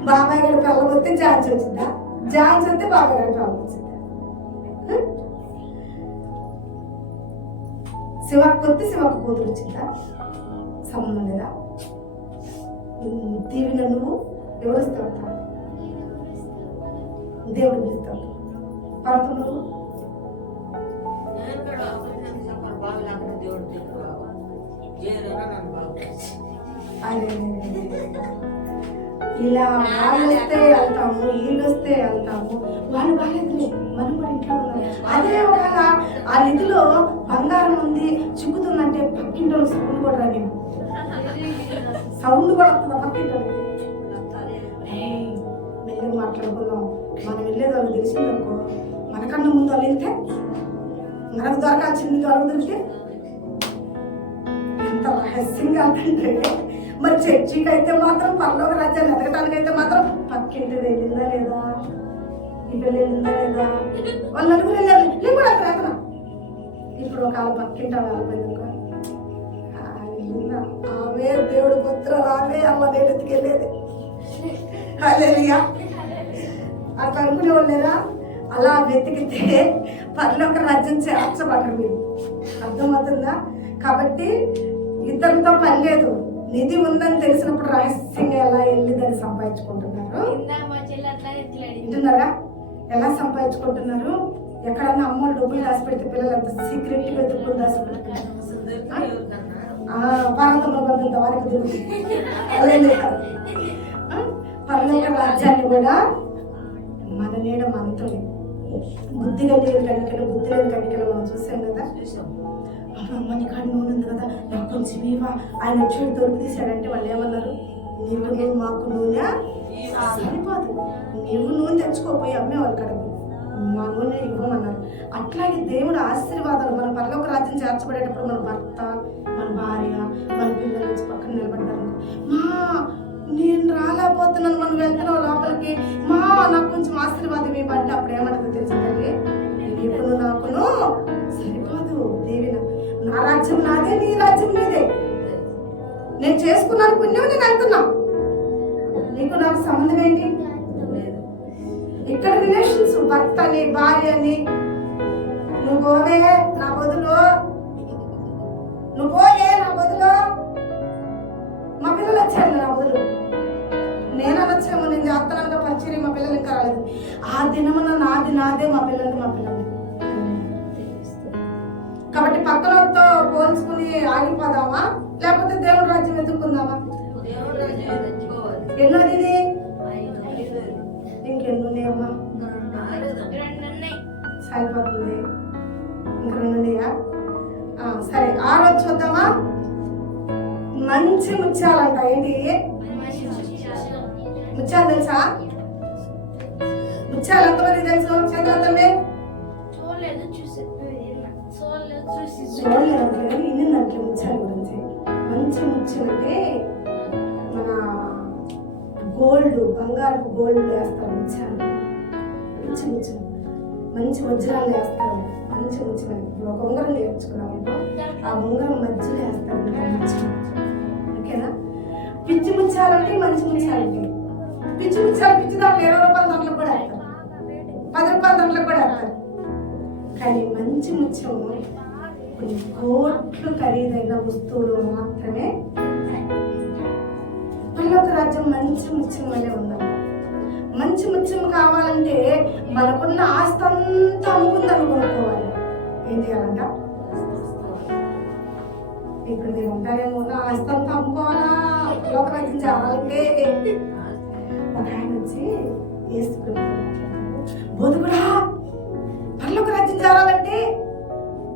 బాబాయ్ గారి పిల్లలు వస్తే ఝాన్సీ వచ్చిందా, ఝాన్సీ వస్తే బాబాయ్ గారి పిల్లలు వచ్చిందా, శివకు వస్తే శివకు కూతురు వచ్చిందా, సంబంధం లేదా? దీవెన నువ్వు ఎవరు ఇస్తావు? దేవుడు పిలుస్తాడు. పర్వతం నువ్వు ఇలా వాళ్ళు వస్తే వెళ్తాము, వీళ్ళు వస్తే వెళ్తాము, వాళ్ళు బాగాలేదు, మనం కూడా ఇంట్లో ఉన్నాం. అదే ఒకవేళ ఆ నిధిలో బంగారం ఉంది చిక్కుతుందంటే పక్కింటో సౌండ్ కూడా రాని, సౌండ్ కూడా వస్తుందా పక్కింటో? మెల్లగా మాట్లాడుకున్నాం. మనం వెళ్ళేది వాళ్ళు తెలిసిందనుకో, మనకన్నా ముందు వాళ్ళు వెళ్తే మనకు దొరకాల్సింది వాళ్ళకు దొరికితే ఎంత రహస్యంగా అంటే, మరి చర్చికి అయితే మాత్రం పరలోక రాజ్యాన్ని ఎదగటానికి అయితే మాత్రం పక్కింటి వెళ్ళిందా లేదా, ఈ పిల్లలు వెళ్ళిందా లేదా, వాళ్ళు నలుగురు వెళ్ళారు నేను కూడా ప్రయత్న. ఇప్పుడు ఒక పక్కింటి వెళ్ళిపోయిందనుకో, ఆమె దేవుడు పుత్ర ఆమె అమ్మ దేవుడికి వెళ్ళేది అలేలియా అట్లా అనుకునే వాళ్ళేరా. అలా వెతికితే పరలోక రాజ్యం చేర్చబడరు మీరు, అర్థమవుతుందా? కాబట్టి ఇద్దరితో పని లేదు, నిధి ఉందని తెలిసినప్పుడు రహస్యంగా ఎలా వెళ్ళి దాన్ని సంపాదించుకుంటున్నారు. వింటున్నారా? ఎలా సంపాదించుకుంటున్నారు? ఎక్కడన్నా అమ్మోళ్ళు డబ్బులు దాచిపెడితే పిల్లలు ఎంత సీక్రెట్ గా డబ్బులు దాచిపెడుతున్నారు. భారతంలో పడుతుంది వారికి దొరుకుతుంది. పరలోక రాజ్యాన్ని కూడా మన నీడ మనతోనే. బుద్ధిగా లేని కనికలు, బుద్ధి లేని కనికలు మనం చూసాం కదా. అమ్మని కాడి నూనె ఉంది కదా, నాకు కొంచెం ఇవా, ఆయన వచ్చి దొరికి తీసాడంటే వాళ్ళు ఏమన్నారు? నీవు మాకు నూనె సరిపోదు, నీవు నూనె తెచ్చుకోపోయి అమ్మేవాళ్ళు కడకు, మా నూనె ఇవ్వమన్నారు. అట్లాగే దేవుడు ఆశీర్వాదాలు మన పరలోక రాజ్యం చేర్చబడేటప్పుడు మన భర్త, మన భార్య, మన పిల్లల నుంచి పక్కన నిలబడ్డారు. మా నేను రాలేకపోతున్నాను, మనం వెళ్తున్నావు లోపలికి, మా నాకు కొంచెం ఆశీర్వాదం ఇవ్వండి. అప్పుడు ఏమంటుంది తెలిసిందండి? ఇప్పుడు నాకును సరిపోదు దేవిన, నా రాజ్యం నాదే, నీ రాజ్యం నీదే, నేను చేసుకున్నాను పుణ్యం, నేను వెళ్తున్నా, నీకు నాకు సంబంధం ఏంటి? ఇక్కడ రిలేషన్స్ భర్త అని భార్య అని, నువ్వు పోవే నా బదులు, నువ్వు పోయే నా బదులు, మా పిల్లలు వచ్చారు నా బదులు, నేను అనొచ్చేమో నేను చేస్తానగా పరిచయం, మా పిల్లలు ఇంకా రాలేదు, ఆ దినమున నాది నాదే, మా పిల్లలు మా పిల్లలు. కాబట్టి పక్కనతో పోల్చుకుని ఆగిపోదామా, లేకపోతే దేవుడి రాజ్యం ఎదుర్కొందామా? ఎన్నోది ఇంకెన్నున్నాయమ్మా? సరిపోతుంది, ఇంక రెండున్నాయా? సరే, ఆ రోజు చూద్దామా. మంచి ముత్యాలంట. ఏంటి ముత్యాలు తెలుసా? ముత్యాలు ఎంతమంది తెలుసు? చంద్రండి చూడలేదు, ఇన్నిందంటే ముత్యాల గురించి. మంచి ముత్యం అంటే మన గోల్డ్, బంగారు గోల్డ్ వేస్తారు ముత్యాలు, మంచి ముత్యం, మంచి వజ్రాలు వేస్తారు, మంచి ముత్యం. ఇప్పుడు ఒక ఉంగరం నేర్చుకున్నాము, ఆ ఉంగరం మధ్యలో వేస్తారు, ఓకేనా? పిచ్చి ముత్యాలంటే మంచి ముత్యాలంటే, పిచ్చి ముత్యాలు పిచ్చి దాంట్లో 20 రూపాయల దాంట్లో కూడా వేస్తారు, 10 రూపాయల దాంట్లో కూడా వేస్తారు. కానీ మంచి ముత్యం కొన్ని కోట్లు ఖరీదైన వస్తువులు మాత్రమే. పరలోక రాజ్యం మంచి ముత్యం వల్లే ఉందంట. మంచి ముత్యం కావాలంటే మనకున్న ఆస్తి అంతా అమ్ముకుందని కొనుక్కోవాలి. ఏం చేయాలంట? ఇప్పుడు మీరు ఉంటారేమో, ఆస్తి అంతా అమ్ముకోవాలా పరలోక రాజ్యం చేయాలంటే? ఒక ఆయన వచ్చి బోధకుడా, పరలోక రాజ్యం చేయాలంటే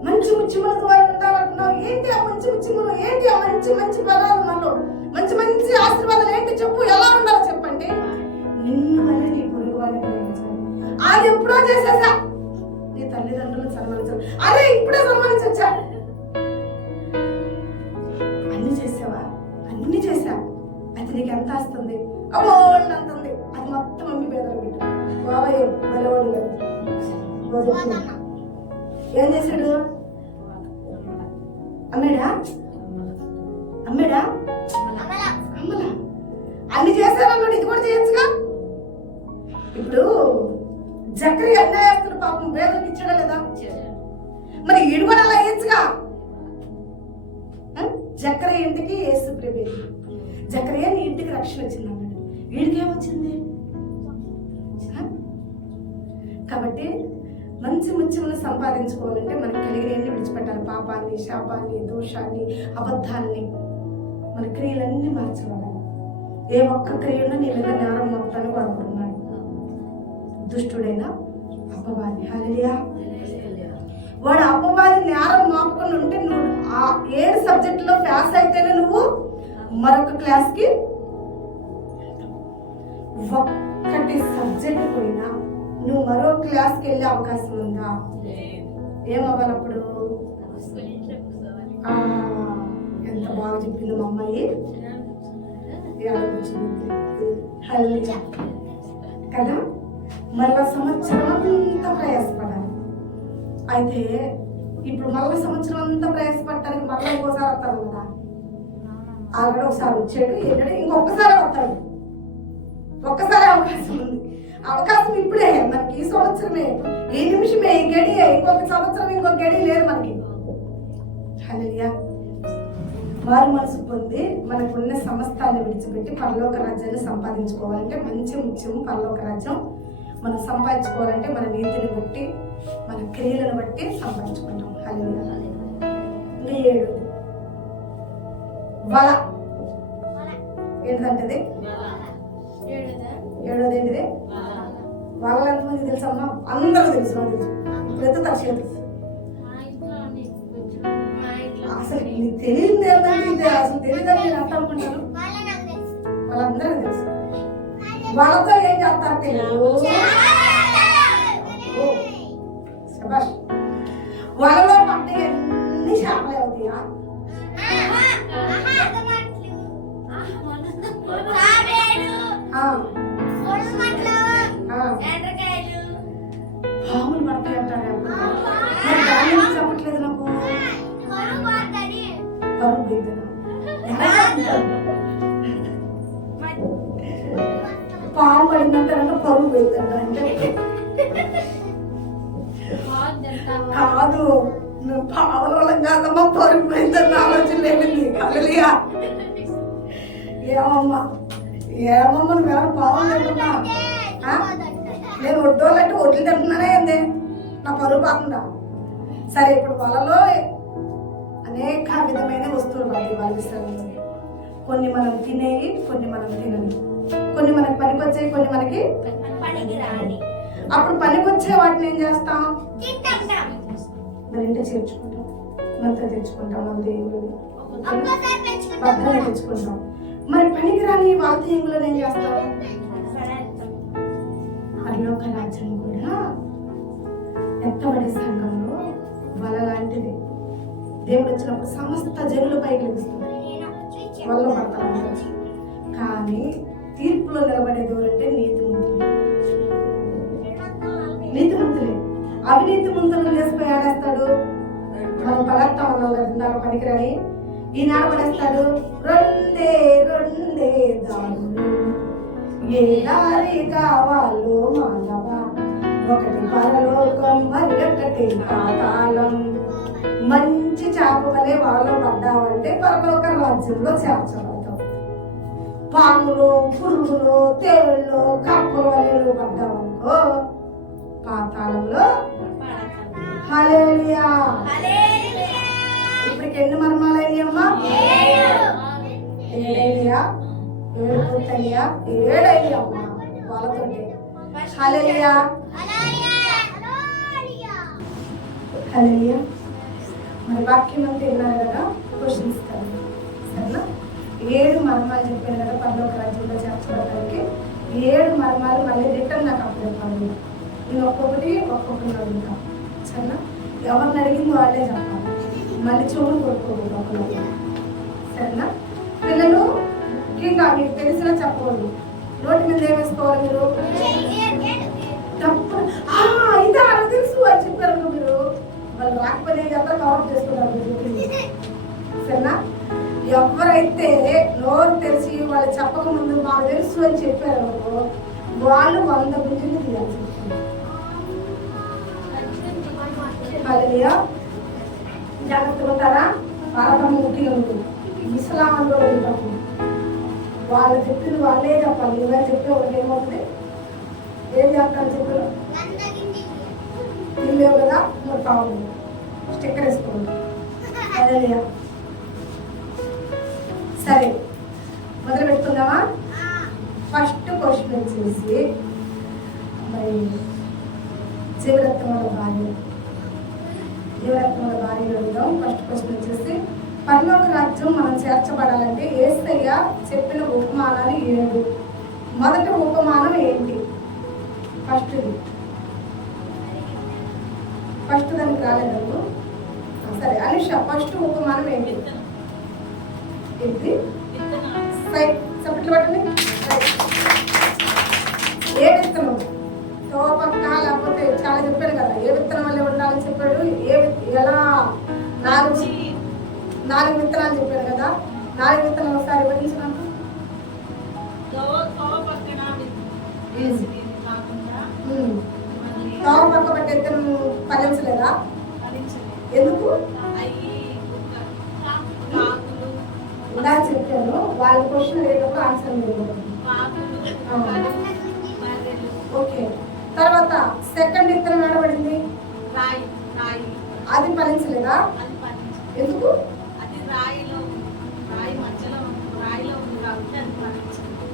మంచి ముత్యముల ద్వారా ఉండాలంటున్నావు, ఏంటి ఆ మంచి ముత్యములు, ఏంటి ఆ మంచి మంచి పదాలు, మనలో మంచి మంచి ఆశీర్వాదాలు ఏంటి చెప్పు, ఎలా ఉండాలో చెప్పండి. నిన్ను వల్ల నీ పొరుగు వాడిని ప్రేమించాలి. అది ఎప్పుడో చేసేసా, నీ తల్లిదండ్రులను సన్మానించాలి, అదే ఇప్పుడే సన్మానించొచ్చా? అన్ని చేసావా? అన్ని చేశా. అయితే నీకు ఎంత వస్తుంది? అమౌంట్ అంతుంది. అది మొత్తం అమ్మి పేదలు పెట్టు. బాబాయ్ బలవాడు కదా, ఏం చేశాడు? అమ్మాడా అమ్మాడా అమ్మలా అన్ని చేశారన్నాడు, ఇది కూడా చేయొచ్చుగా. ఇప్పుడు జక్రి అన్యాయస్తుడు పాపం పేదలకు ఇచ్చాడా లేదా? మరి ఈడు కూడా అలా వేయచ్చుగా. జకర్యా ఇంటికి యేసు ప్రభు. జకర్యా నీ ఇంటికి రక్షణ వచ్చింది అన్నాడు. వీడికి ఏమొచ్చింది? కాబట్టి మంచి ముత్యమును సంపాదించుకోవాలంటే మనకి కలిగినవన్నీ విడిచిపెట్టాలి. పాపాన్ని, శాపాన్ని, దోషాన్ని, అబద్ధాన్ని, మన క్రియలన్నీ మార్చుకోవాలి. ఏ ఒక్క క్రియను నీ మీద నేరం మొత్తాన్ని వాడుకుంటున్నాడు దుష్టుడైన అపవాది. హల్లెలూయా. వాడు అపవాది నేరం మాపుకొని ఉంటే నువ్వు ఆ 7 సబ్జెక్టులో పాస్ అయితేనే నువ్వు మరొక క్లాస్కి, ఒక్కటి సబ్జెక్ట్ పోయినా నువ్వు మరో క్లాస్కి వెళ్ళే అవకాశం ఉందా? ఏమవ్వాలి అప్పుడు? ఎంత బాగా చెప్పింది మా అమ్మాయి కదా. మళ్ళా సంవత్సరం అంతా ప్రయాసపడాలి. అయితే ఇప్పుడు మళ్ళీ సంవత్సరం అంతా ప్రయాసపడటానికి మళ్ళీ ఇంకోసారి వస్తాడు కదా. ఆల్రెడీ ఒకసారి వచ్చాడు, ఏంటంటే ఇంకొకసారి వస్తాడు. ఒక్కసారి అవకాశం ఉంది. అవకాశం ఇప్పుడే మనకి, ఈ సంవత్సరమే, ఈ నిమిషమే, ఈ గడియే. ఇంకొక సంవత్సరం ఇంకొక గడి లేదు మనకి. హల్లెలూయా. వారు మనసు పొంది మనకున్న సమస్తాన్ని విడిచిపెట్టి పరలోక రాజ్యాన్ని సంపాదించుకోవాలంటే, మంచి ముత్యము పరలోక రాజ్యం మనం సంపాదించుకోవాలంటే మన నీతిని బట్టి, మన క్రియలను బట్టి సంపాదించుకుంటాం. హల్లెలూయా. ఇంకా 7 వల ఏంటంటే, 7వ ఏంటిది? వాళ్ళ ఎంతమంది తెలుసమ్మా? అందరూ తెలుసు. పెద్ద తక్షణ అసలు నీకు తెలియదు ఏంటంటే, అసలు తెలియదని నేను అర్థం అనుకుంటాను. వాళ్ళందరూ తెలుసు. వాళ్ళతో ఏం చేస్తారు తెలియదు. వాళ్ళలో పడ్డ ఎన్ని చేపలే అవుతాయా? పాములు పడతాయి అంటారు. చెప్పట్లేదు నాకు. పాము పడిందంటారంటే పరుగు పోయిందంటే కాదు, నువ్వు పావులం కాదమ్మా, పరుగు పోయిందని ఆలోచన లేదండి. హల్లెలూయా. ఏమమ్మా నువ్వేమో పావులు తింటున్నా? నేను ఒడ్డోళ్ళంటే ఒడ్లు తింటున్నానే ఏంది? నా పరుగు పోతుందా? సరే, ఇప్పుడు వలలో అనేక విధమైన వస్తువులు పడతాయి వాళ్ళ విషయంలో. కొన్ని మనం తినేవి, కొన్ని మనం తినవి. కొన్ని మనకి పనికొచ్చేవి, కొన్ని మనకి అప్పుడు పనికొచ్చే వాటిని ఏం చేస్తాం? మన ఇంటి చేర్చుకుంటాం, మనతో తెచ్చుకుంటాం, మన దేవుళ్ళని భద్రంగా తెచ్చుకుంటాం. మరి పనికి రాని వాళ్ళ దేవుళ్ళని ఏం చేస్తాం? పరలోక రాజ్యం కూడా ఎత్తబడే సంఘంలో వల లాంటిది. దేవుడు వచ్చినప్పుడు సమస్త జనులు పైకి లభిస్తుంది, వల్ల పడతారు. కానీ తీర్పులో నిలబడేది ఎవరంటే నీతిమంతులే. అవినీతి ముందులు వేసిపోయి ఆడేస్తాడు. మనం పదార్థం ఉన్నాం కదా, ఇందాక పనికిరాని ఈనాడు పడేస్తాడు. రెండే దారులు ఏ దారి కావాలో మానవ, ఒకటి పరలోకం, మరి ఒకటి పాతాళం. మంచి చేప వలె వాళ్ళలో పడ్డావంటే పరలోక రాజ్యంలో చేర్చబడతావు. పాములు, పురుగులు, తేళ్ళు, కప్పల వలె పడ్డావనుకో పాతాళంలో. హల్లెలూయా. ఇప్పటికి ఎన్ని మర్మాలయ్యమ్మా? 7 పూర్తయ్యా? 7 అమ్మా వాళ్ళతోటి. హల్లెలూయా. హల్లెలూయా. మరి వాక్యం అంతా విన్నారు కదా, క్వశ్చన్స్ కదా. సరేనా? 7 మర్మాలు చెప్పాను కదా పరలోక రాజ్యంలో చేర్చడానికి. 7 మర్మాలు మళ్ళీ రిటర్న్ నాకు అప్పుడు చెప్పాలి. నేను ఒక్కొక్కటి అడుగుతాను. సరేనా? ఎవరిని అడిగింది వాళ్ళే చెప్పాలి. మళ్ళీ చెవులు కొట్టుకోకూడదు ఒకరు. సరేనా? పిల్లలు ఇంకా మీకు తెలిసినా చెప్పకూడదు. నోటి మీద ఏమేసుకోవాలి మీరు? తప్పు ఇదే అలా తెలుసు అని చెప్పారు మీరు. వాళ్ళు రాకపోతే చెప్పాలి, కవర్ చేసుకున్నారు. సరేనా? ఎవరైతే నోరు తెలిసి వాళ్ళు చెప్పక ముందు మాకు తెలుసు అని చెప్పారు వాళ్ళు 100 గుంజలు తీయాల్సి వస్తుంది. హల్లెలూయా. జాగ్రత్తగా ఉంటారా? పాలకమ్మ ముట్టిగా ఉంటుంది. ముసలామని కూడా ఉంటాము. వాళ్ళు చెప్పింది వాళ్ళే చెప్పాలి. ఇలా చెప్తే ఒకటి ఏమవుతుంది? ఏం చేస్తాను చెప్పారు? ఇల్లేవు కదా, మరి కావాలి స్టిక్కర్ వేసుకోండి. అదే సరే, మొదలు పెట్టుకుందామా? ఫస్ట్ క్వశ్చన్ వచ్చేసి మరి జీవరత్నముల భార్య అడుగుదాం. ఫస్ట్ క్వశ్చన్ వచ్చేసి పరలోక రాజ్యం మనం చేర్చబడాలంటే యేసయ్య చెప్పిన ఉపమానాలు 7. మొదటి ఉపమానం ఏంటి? ఫస్ట్ దానికి రాలేదు. సరే అనుష, ఫస్ట్ ఉపమానం ఏంటి? ఏంటి? చప్పట్లు పట్టండి. ఏ విత్తనం? తోపక్క లేకపోతే చాలా చెప్పాడు కదా, ఏ విత్తనం వల్ల ఉండాలని చెప్పాడు. ఎలా 4 విత్తనాలు చెప్పాడు కదా. 4 విత్తనాలు ఒకసారి వివరించినాము. తోవ పక్క పట్టి విత్తనం ఫలించలేదా? ఎందుకు? ఇలా చెప్పాను. వాళ్ళ క్వశ్చన్ లేకపోతే ఆన్సర్ లేదు. ఓకే, తర్వాత సెకండ్ విత్తనం ఏడబడింది, అది ఫలించలేదా? ఎందుకు?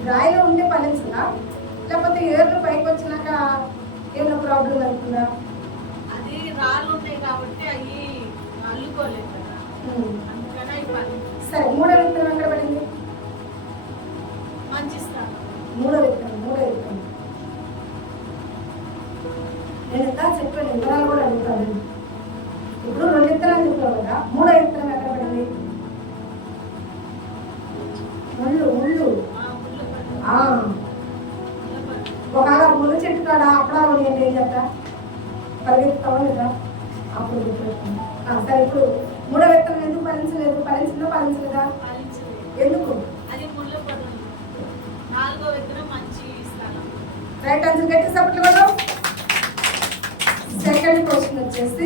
రాయిలో ఉండే ఫలించదా? లేకపోతే ఏర్లు పైకి వచ్చినాక ఏమైనా ప్రాబ్లం అవుతుందా? అది రాళ్ళు ఉంటాయి కాబట్టి అవి అల్లుకోలేదు కదా, అందుకని అవి. సరే, మూడో విత్తనం ఎక్కడ పడింది? మంచి స్థానం. మూడో విత్తనం నేను ఎంత చెప్పాను, విత్తనాలు కూడా అడుగుతాను. ఇప్పుడు 2 విత్తనాలు చెప్పావు కదా, మూడో విత్తనం ఎక్కడ పడింది? ముళ్ళు. ఒకవేళ ముళ్ళు చెట్టు కాడ అప్పుడాలు నేను ఏం చెప్తా? పరిగెత్తుతావా లేదా? అప్పుడు సరే, ఇప్పుడు మూడో విత్తనం ఎందుకు ఫలించలేదు? ఫలించలేదా? ఎందుకు? అది ముళ్ళు పడదు. 4వ విత్తనం మంచి స్థానం. Right answer. గట్టి సపోర్ట్ ఇవ్వడం. సెకండ్ క్వశ్చన్ వచ్చేసి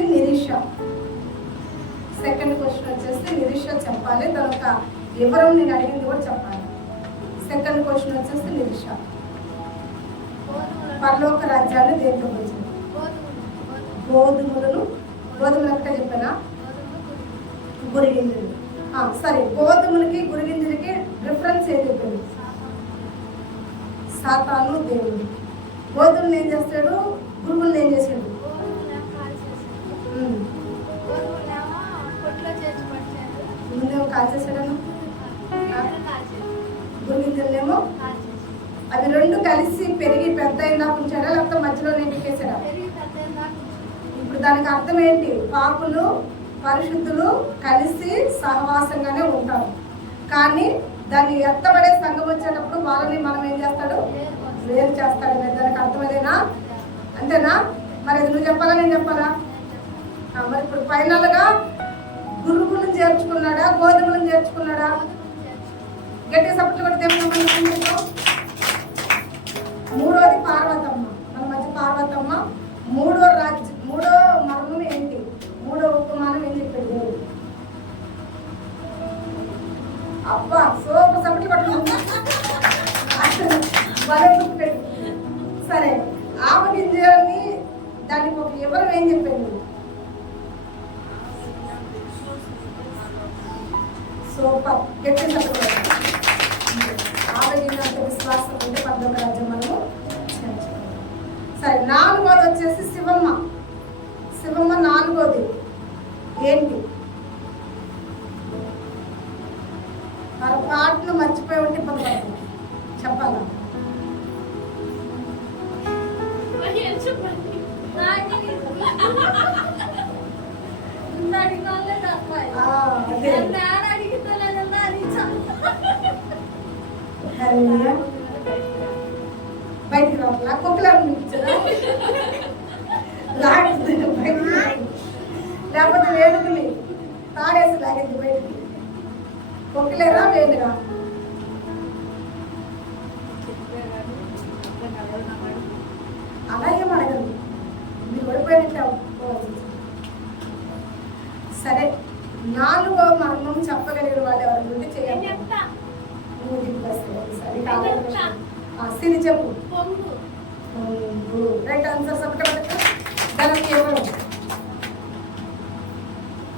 నిరీక్ష చెప్పాలి. తర్వాత ఎవరు నేను అడిగింది కూడా చెప్పాలి. సెకండ్ క్వశ్చన్ వచ్చేసి నిరీక్ష పరలోక రాజ్యాన్ని దేంతో వచ్చింది? గోధుమలు ఎక్కడ చెప్పానా? గురిగింజలు. సరే, గోధుమలకి గురిగింజలకి డిఫరెన్స్ ఏం చెప్పింది? సాతాను దేవుడు. గోధుమలు ఏం చేస్తాడు? గురుగులను ఏం చేసాడు? ముందేమో కాల్చేసాడను, గురిగింజలేమో అవి 2 కలిసి పెరిగి పెద్ద అయినా ఉంచాడా, లేకపోతే మధ్యలో నిండికేసాడా? ఇప్పుడు దానికి అర్థం ఏంటి? పాపులు పరిశుద్ధులు కలిసి సహవాసంగానే ఉంటారు. కానీ దాన్ని ఎత్తబడే సంఘం వచ్చేటప్పుడు వాళ్ళని మనం ఏం చేస్తాడు? వేరు చేస్తాడు. దానికి అర్థమేనా? అంతేనా? మరి అది నువ్వు చెప్పాలా, నేను చెప్పాలా? మరి ఇప్పుడు ఫైనల్గా గురుగులను చేర్చుకున్నాడా, గోధుమలను చేర్చుకున్నాడా? గట్టి సపోర్ట్ కూడా తెమ్మా. మూడోది పార్వతమ్మ, మన మధ్య పార్వతమ్మ. మూడో మరణం ఏంటి? మూడో ఉపమానం ఏం చెప్పాడు? అబ్బా, సూపర్ సపోర్ట్ పట్టుకుంటా. సరే, ఆమగింజని దానికి ఒక వివరం ఏం చెప్పాడు? సూపర్. గట్టి సపోర్ట్. ఆమగింజ విశ్వాసం ఉంటే పరలోక రాజ్యం మనము. సరే, 4వది వచ్చేసి శివమ్మ. 4వది ఏంటి? మన పాటను మర్చిపోయి ఉంటే ఇబ్బంది పడుతుంది. చెప్పాలా? బయటికి రావట్లా? కుక్కలాగా లేకపోతే వేడుకుని తాడేసి లాగింది బయటికి. కుక్కలేరా వేడుగా? అలాగే అడగండి, మీరు ఓడిపోయినట్టే. సరే, నాలుగో మర్మం చెప్పగలిగిన వాళ్ళు ఎవరు ఉంటే చేయాలి. నువ్వు ఒకసారి సిరి చెప్పు. Right answer subscribe. దానికి ఎవరు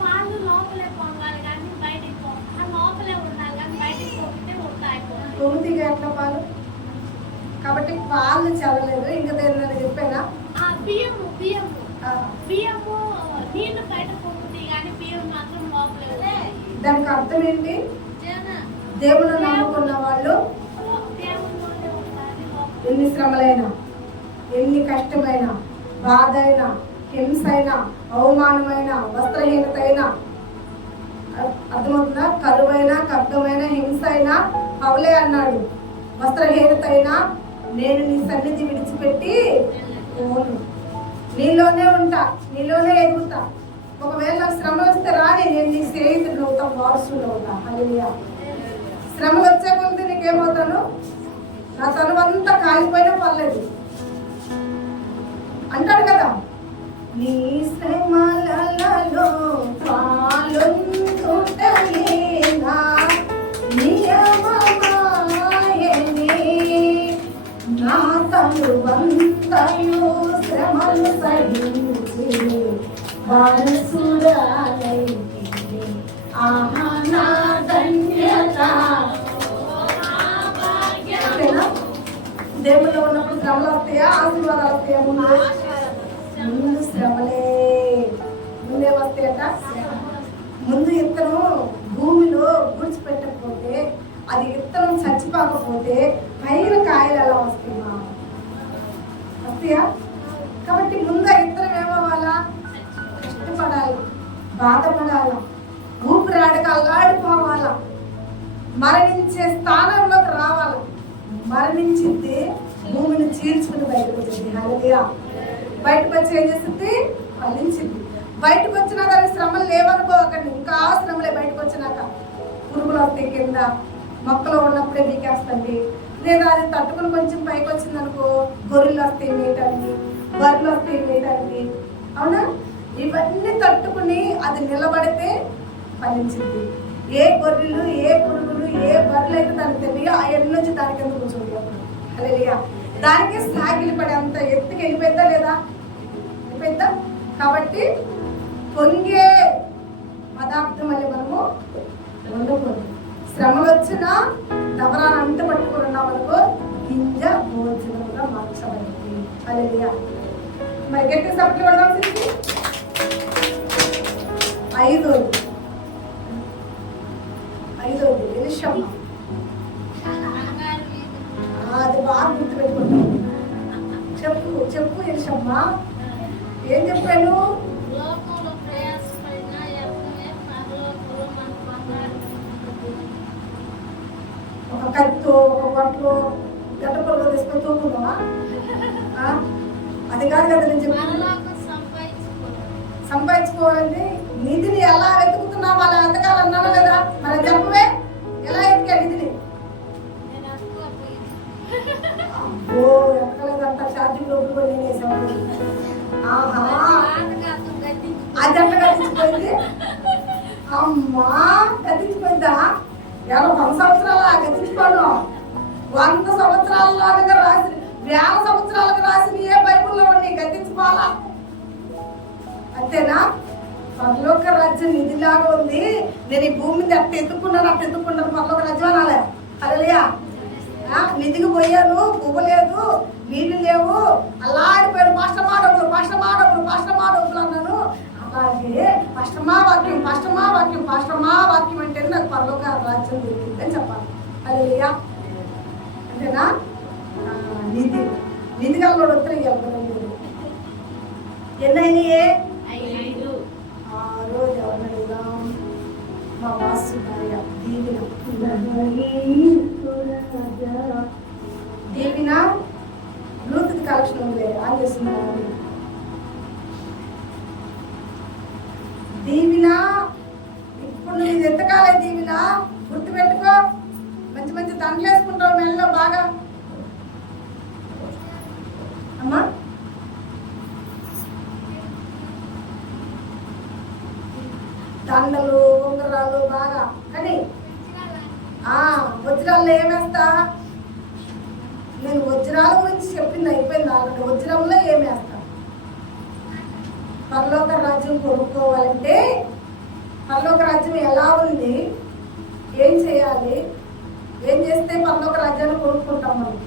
పాలు లోపలే పొంగాలి కానీ బయటికి లోపలే ఉండాలి కానీ బయటికి పోతే ఉంటాయి. తొమ్మిదిగా ఎట్లా పాలు కాబట్టి పాలు చల్లలేదు. ఇంకా దేని చెప్పానా? బియ్యము బియ్యము బియ్యము నీళ్ళు బయట పోతుంది కానీ బియ్యం మాత్రం లోపలే. దానికి అర్థం ఏంటి? దేవుడు నమ్ముకున్న వాళ్ళు ఎన్ని శ్రమలైనా, ఎన్ని కష్టమైనా, బాధ అయినా, హింస అయినా, అవమానమైన, వస్త్రహీనత అయినా, అర్థమవుతుందా? కరువైనా, కబ్దమైన, హింస అయినా పౌలే అన్నాడు, వస్త్రహీనత అయినా నేను నీ సన్నిధి విడిచిపెట్టి పోను, నీలోనే ఉంటా, నీలోనే ఎదుగుతా. ఒకవేళ నాకు శ్రమలు వస్తే రాని, నేను నీ స్నేహితుడు అవుతా, వారసుడు అవుతా. హల్లెలూయా. శ్రమలు వచ్చే కొద్ది నీకేమవుతాను? నా తనువంతా కాలిపోయినా పర్లేదు అంటాడు కదా. నీ శ్రమలలో పాలొందుటయేనా నియమమాయనే, నా తనువంతయు శ్రమలు సహించి వారసురాలైతిని. ఆహా నా ధన్యత. దేవుళ్ళు ఉన్నప్పుడు శ్రమలు వస్తాయా, ఆశీర్వాదాలు వస్తాయా? ముందు శ్రమలే, ముందే వస్తాయట. ముందు ఇత్తనం భూమిలో గుడిచిపెట్టకపోతే, అది ఇత్తనం చచ్చిపోకపోతే పైన కాయలు ఎలా వస్తాయా? వస్తాయా? కాబట్టి ముందు ఇత్తనం ఏమవ్వాలా? కష్టపడాలి, బాధపడాలా, ఊపిరాడక అల్లాడిపోవాలా, మరణించే స్థానంలోకి రావాలి. మరణించింది భూమిని చీల్చుకుని బయటకు వచ్చింది. హల్లెలూయా. బయటకు వచ్చి ఏం చేస్తుంది? ఫలించింది. బయటకు వచ్చిన దానికి శ్రమలు లేవనుకోకండి, ఇంకా శ్రమలే. బయటకు వచ్చినాక పురుగులు వస్తాయి, కింద మొక్కలో ఉన్నప్పుడే బీకేస్తుంది. లేదా అది తట్టుకుని కొంచెం పైకి వచ్చింది అనుకో, గొర్రెలు వస్తాయి మేయటానికి, బర్రెలు వస్తాయి మేయటానికి. అవునా? ఇవన్నీ తట్టుకుని అది నిలబడితే ఫలించింది. ఏ గొర్రెలు, ఏ పురుగులు, ఏ బర్రెలు అయితే దానికి తెలియో ఆ ఎన్ని నుంచి దానికి ఎందుకు కూర్చుంటాం. హల్లెలూయా. దానికి సాగిలి పడి అంత ఎత్తుకి వెళ్ళిపోయిందా లేదా? వెళ్ళిపోయిందా? కాబట్టి పొంగే పదార్థం అని మనము వండుకోండి. శ్రమలు వచ్చినా దబరాన్ని అంట పట్టుకుని ఉన్నాం అనుకో, గింజ భోజనంగా మార్చబడింది. హల్లెలూయా. మరి గట్టి సభకి వెళ్ళాల్సింది ఐదోది ఎలిషమ్మ. అది బాగా గుర్తుపెట్టుకుంటాం. చెప్పు చెప్పు ఎలిషమ్మ, ఏం చెప్పాను? ఒక కత్తో, ఒక బట్టలో, గడ్డపల్లో తీసుకొని తోకున్నావా? అది కాదు కదా నేను చెప్పాను. సంపాదించుకోవాలంటే నిధిని ఎలా వెతుకుతున్నావు, అలా వెతకాలన్నాను కదా. మరి చెప్పవే, ఎలా ఎతికా నిధిని? అబ్బో ఎక్కలేదంట, ఛార్జింగ్ లోపల కూడా నేనేసాను. ఆహా, అది ఎట్లా గతించిపోయింది? అమ్మా గతించిపోయిందా? 100 సంవత్సరాల గతించిపోను. 100 సంవత్సరాలలాగా రాసి 1000 సంవత్సరాలకు రాసిన ఏ బైబుల్లో ఉన్నాయి గతించిపోవాలా? అంతేనా? పరలోక రాజ్యం నిధిలాగా ఉంది. నేను ఈ భూమి మీద అట్ట ఎత్తుకున్నాను పరలోక రాజ్యం అనాలే. హల్లెలూయా. నిధికి పోయాను, పువ్వులేదు, నీళ్లు లేవు, అల్లాడిపోయాను. పాష్టమాడవులు అన్నాను. అలాగే పాష్టమా వాక్యం అంటే నాకు పరలోక రాజ్యం దొరికిందని చెప్పాలి. హల్లెలూయా. అంతేనా? నిధి గలవాడు వస్తే ఎవరు ఎన్నైనాయే? 6. ఎవరిని అడుగుదాం? మా వాసు భార్య దీవిన బ్లూటూత్ కలెక్షన్ ఉంది, ఆన్ చేస్తున్నాను. దీవిన ఇప్పుడు నువ్వు ఎంతకాలే దీవిన గుర్తుపెట్టుకో. మంచి మంచి దండలు వేసుకుంటావు మెల్లో బాగా. అమ్మా దండలు ఉంగరాలు బాగా. కానీ వజ్రాల్లో ఏమేస్తా? నేను వజ్రాల గురించి చెప్పింది అయిపోయింది ఆల్రెడీ. వజ్రంలో ఏమేస్తా? పరలోక రాజ్యం కొనుక్కోవాలంటే పరలోక రాజ్యం ఎలా ఉంది, ఏం చేయాలి, ఏం చేస్తే పరలోక రాజ్యాన్ని కొనుక్కుంటాం మనం?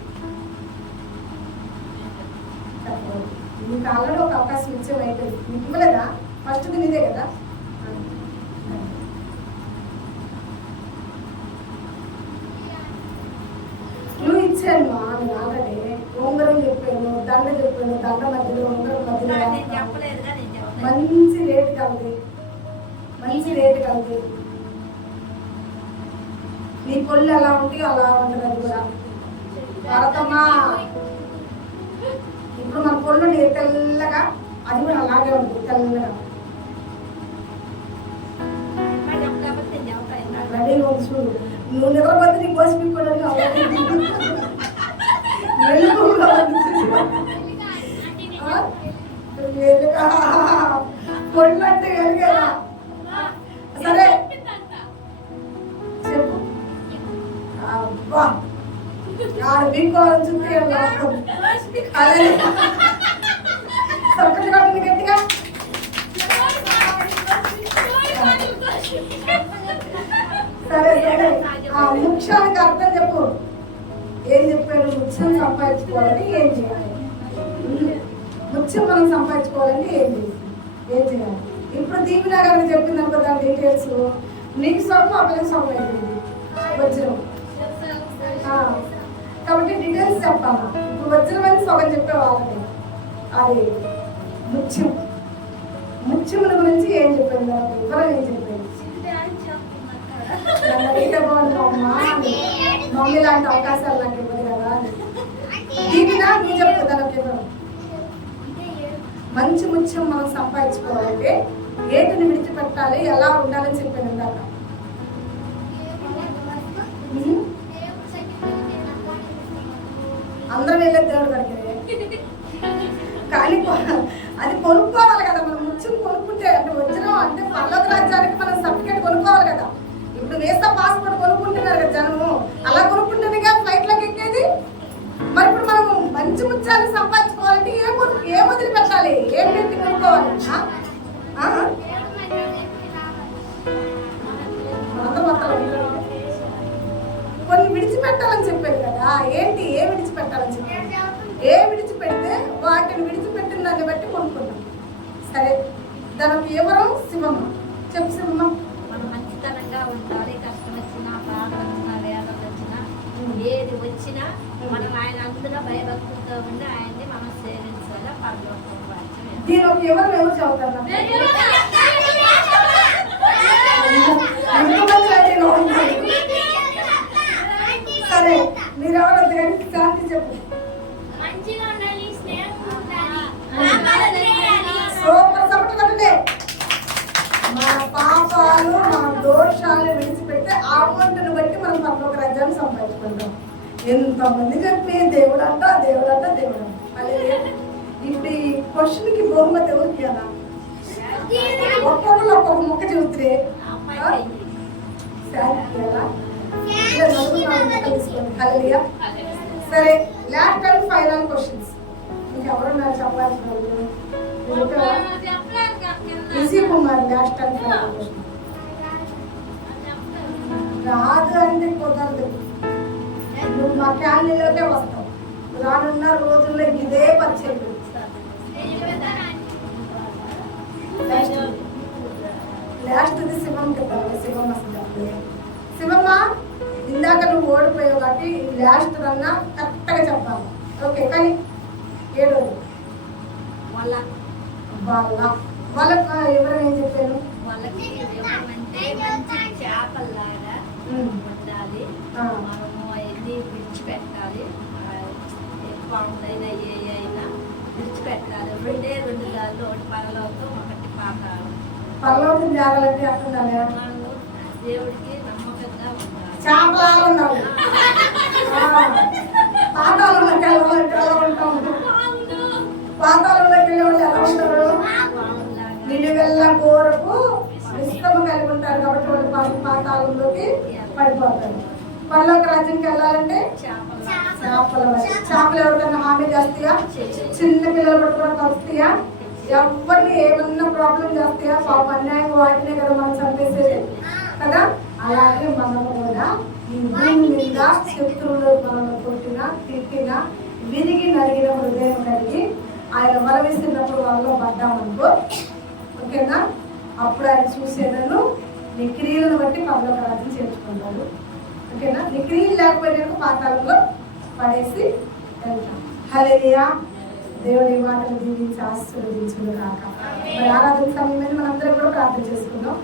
నీకు ఆల్రెడీ ఒక అవకాశం ఇచ్చే అయిపోయింది. నీకు ఇవ్వలేదా? ఫస్ట్ నీదే కదా. నువ్వు ఇచ్చాను నేను ఆల్రెడీ. ఉంగరం చెప్పాను, దండ చెప్పాను, దండ మధ్యలో ఉంగరం మధ్యలో మంచి రేటు కలది, మంచి రేటు కలది. నీ కొళ్ళు ఎలా ఉంటాయో అలా ఉంటుంది అది కూడా. భారతమ్మా ఇప్పుడు మన కొళ్ళు తెల్లగా, అది కూడా అలాగే ఉంటుంది తెల్లగా. రెడీగా ఉంది చూడు. నువ్వు నిద్రపోతే నీ కోసి పీక్కోవడానికి కొళ్ళు అంటే ఎరిగేదా? సరే చెప్పు. అబ్బా ఆడ పీక్కోవాలని చూస్తే అదే చక్కటి కట్టింది గట్టిగా. సరే సరే ముఖ్యానికి అర్థం చెప్పు. ఏం చెప్పారు? ముఖ్యం సంపాదించుకోవాలని ఏం చేయాలి? ముఖ్యం మనం సంపాదించుకోవాలని ఏం చేయాలి? ఇప్పుడు దీపినా గారికి చెప్పింది అనుకో దాని డీటెయిల్స్. నీకు సొమ్ము అప్పటికి సొమ్ము అయిపోయింది వజ్రం. కాబట్టి డీటెయిల్స్ చెప్పాలా? ఇప్పుడు వజ్రం అని సగం చెప్పేవాళ్ళని. అది ముఖ్యం. ముఖ్యముల గురించి ఏం చెప్పాను? దానికి వివరం ఏం చెప్పాను? మమ్మీ లాంటి అవకాశాలు నాకు ఇవ్వదు కదా. దీపినా నువ్వు చెప్పు దానికి వివరం. మంచి ముత్యం మనం సంపాదించుకోవాలంటే ఏటిని విడిచిపెట్టాలి, ఎలా ఉండాలని చెప్పాను ఇందాక. అందరం వెళ్ళేది దేవుడు కడితే, కానీ అది కొనుక్కోవాలి కదా. మనం ముత్యం కొనుక్కుంటే అంటే వజ్రం అంటే పర్లోక రాజ్యానికి మనం సర్టిఫికేట్ కొనుక్కోవాలి కదా. ఇప్పుడు వేస్తా పాస్పోర్ట్ కొనుక్కుంటున్నారు కదా జనము, అలా కొనుక్కుంటేనే ఫ్లైట్లోకి ఎక్కేది. మరి ఇప్పుడు మనం మంచి ముత్యాన్ని సంపాదించుకోవాలంటే ఏం వదిలిపెట్టాలి, ఏం పెట్టి కొనుక్కోవాలి? కొన్ని విడిచిపెట్టాలని చెప్పారు కదా. ఏంటి ఏ విడిచిపెట్టాలని చెప్పారు? ఏ విడిచిపెడితే వాటిని విడిచిపెట్టిన దాన్ని బట్టి కొనుక్కుంటాం. సరే దానికి ఎవరు? శివమ్మ. చెప్పు శివమ్మ. మనం మంచితనంగా ఉండాలి. కష్టం వచ్చినా, బాధ వచ్చినా, వేదన వచ్చినా, ఏది వచ్చినా మనం ఆయన అందులో భయభక్తులతో ఉండి ఆయన్ని మనం సేవించాలి. పరలోకం దీనికి ఎవరు చదువుతారు? సరే మీరెవరు దగ్గరికి శాంతి చెప్పు. సూపర్ సపోర్ట్ కట్టండి. మన పాపాలు మన దోషాలు విడిచిపెడితే ఆ అమౌంట్ని బట్టి మనం పరలోక రాజ్యాన్ని సంపాదించుకుంటాం. ఎంతమంది చెప్పి దేవుడంట దేవుడంట దేవుడు. అదే ఇప్పుడు ఈ క్వశ్చన్కి బహుమతి ఎవరికి కదా? ఒక్కొక్కరు ఒక్కొక్క మొక్క చెబుతే సరే లాస్ట్ అండ్ ఫైనల్ క్వశ్చన్స్. మీకు ఎవరున్నారు చెప్పాల్సిన easy Kumar? Last and final question. రాదు అంటే కుదరదు. నువ్వు మా ఫ్యామిలీలోకే వస్తావు. రానున్న రోజుల్లో ఇదే పరిచయం. లాస్ట్ది శివం కదా. శివమ్మ శివమ్మ ఇందాక నువ్వు ఓడిపోయావు కాబట్టి లాస్ట్ రన్నా కరెక్ట్గా చెప్పాలి. ఓకే కానీ ఏడోది వాళ్ళ వాళ్ళకి ఎవరైనా ఏం చెప్పాను? వాళ్ళకి ఏమంటే మంచి చేపల్లాగా ఉండాలి. మనము అవన్నీ విడిచిపెట్టాలి. ఎక్కువైనా ఏ అయినా విడిచిపెట్టాలి. రెండు గాళ్ళు, ఒకటి పరలోకం, ఒకటి పాతాళం. పరలోకం జాగాలంటే అర్థం మనము దేవుడికి నమ్మకంగా ఉండాలి. చేపలాగా ఉండాలి. పాతాళంలోకి వెళ్ళాలంటే ఎలా ఉంటాము? పాతాళంలోకి వెళ్ళే వాళ్ళు ఎలా ఉంటారు? నిలువెల్ల కోరకు విశ్రమ కలిగి నరకంలోకి పడిపోతారు. పరలోక రాజ్యానికి వెళ్ళాలంటే చేపలు ఎవరికన్నా హామీ చేస్తాయా? చిన్న పిల్లలు పట్టుకుని కలుస్తాయా? ఎవరిని ఏమన్నా ప్రాబ్లం చేస్తాయా? పాప అన్యాయంగా వాటినే కదా మనం చంపేసేది కదా. అలాగే మనము కూడా ఈ భూమి మీద శత్రువులు మనల్ని కొట్టినా తిట్టినా విరిగి నలిగిన హృదయం కలిగి ఆయన వరవిస్తున్నప్పుడు వాళ్ళలో పడ్డామనుకో, ఓకేనా, అప్పుడు ఆయన చూసేదను నీ క్రియలను బట్టి పరలోక రాజ్యం చేర్చుకుంటాడు. ఓకేనా, నీ క్రియలు లేకపోయినా పాతాళంలో పడేసి వెళ్తాం. హల్లెలూయా. దేవుడి మాటలు దీవించి ఆశీర్వదించును కాక. మరి ఆరాధన సమయం మనందరం కూడా ప్రార్థన చేసుకుందాం.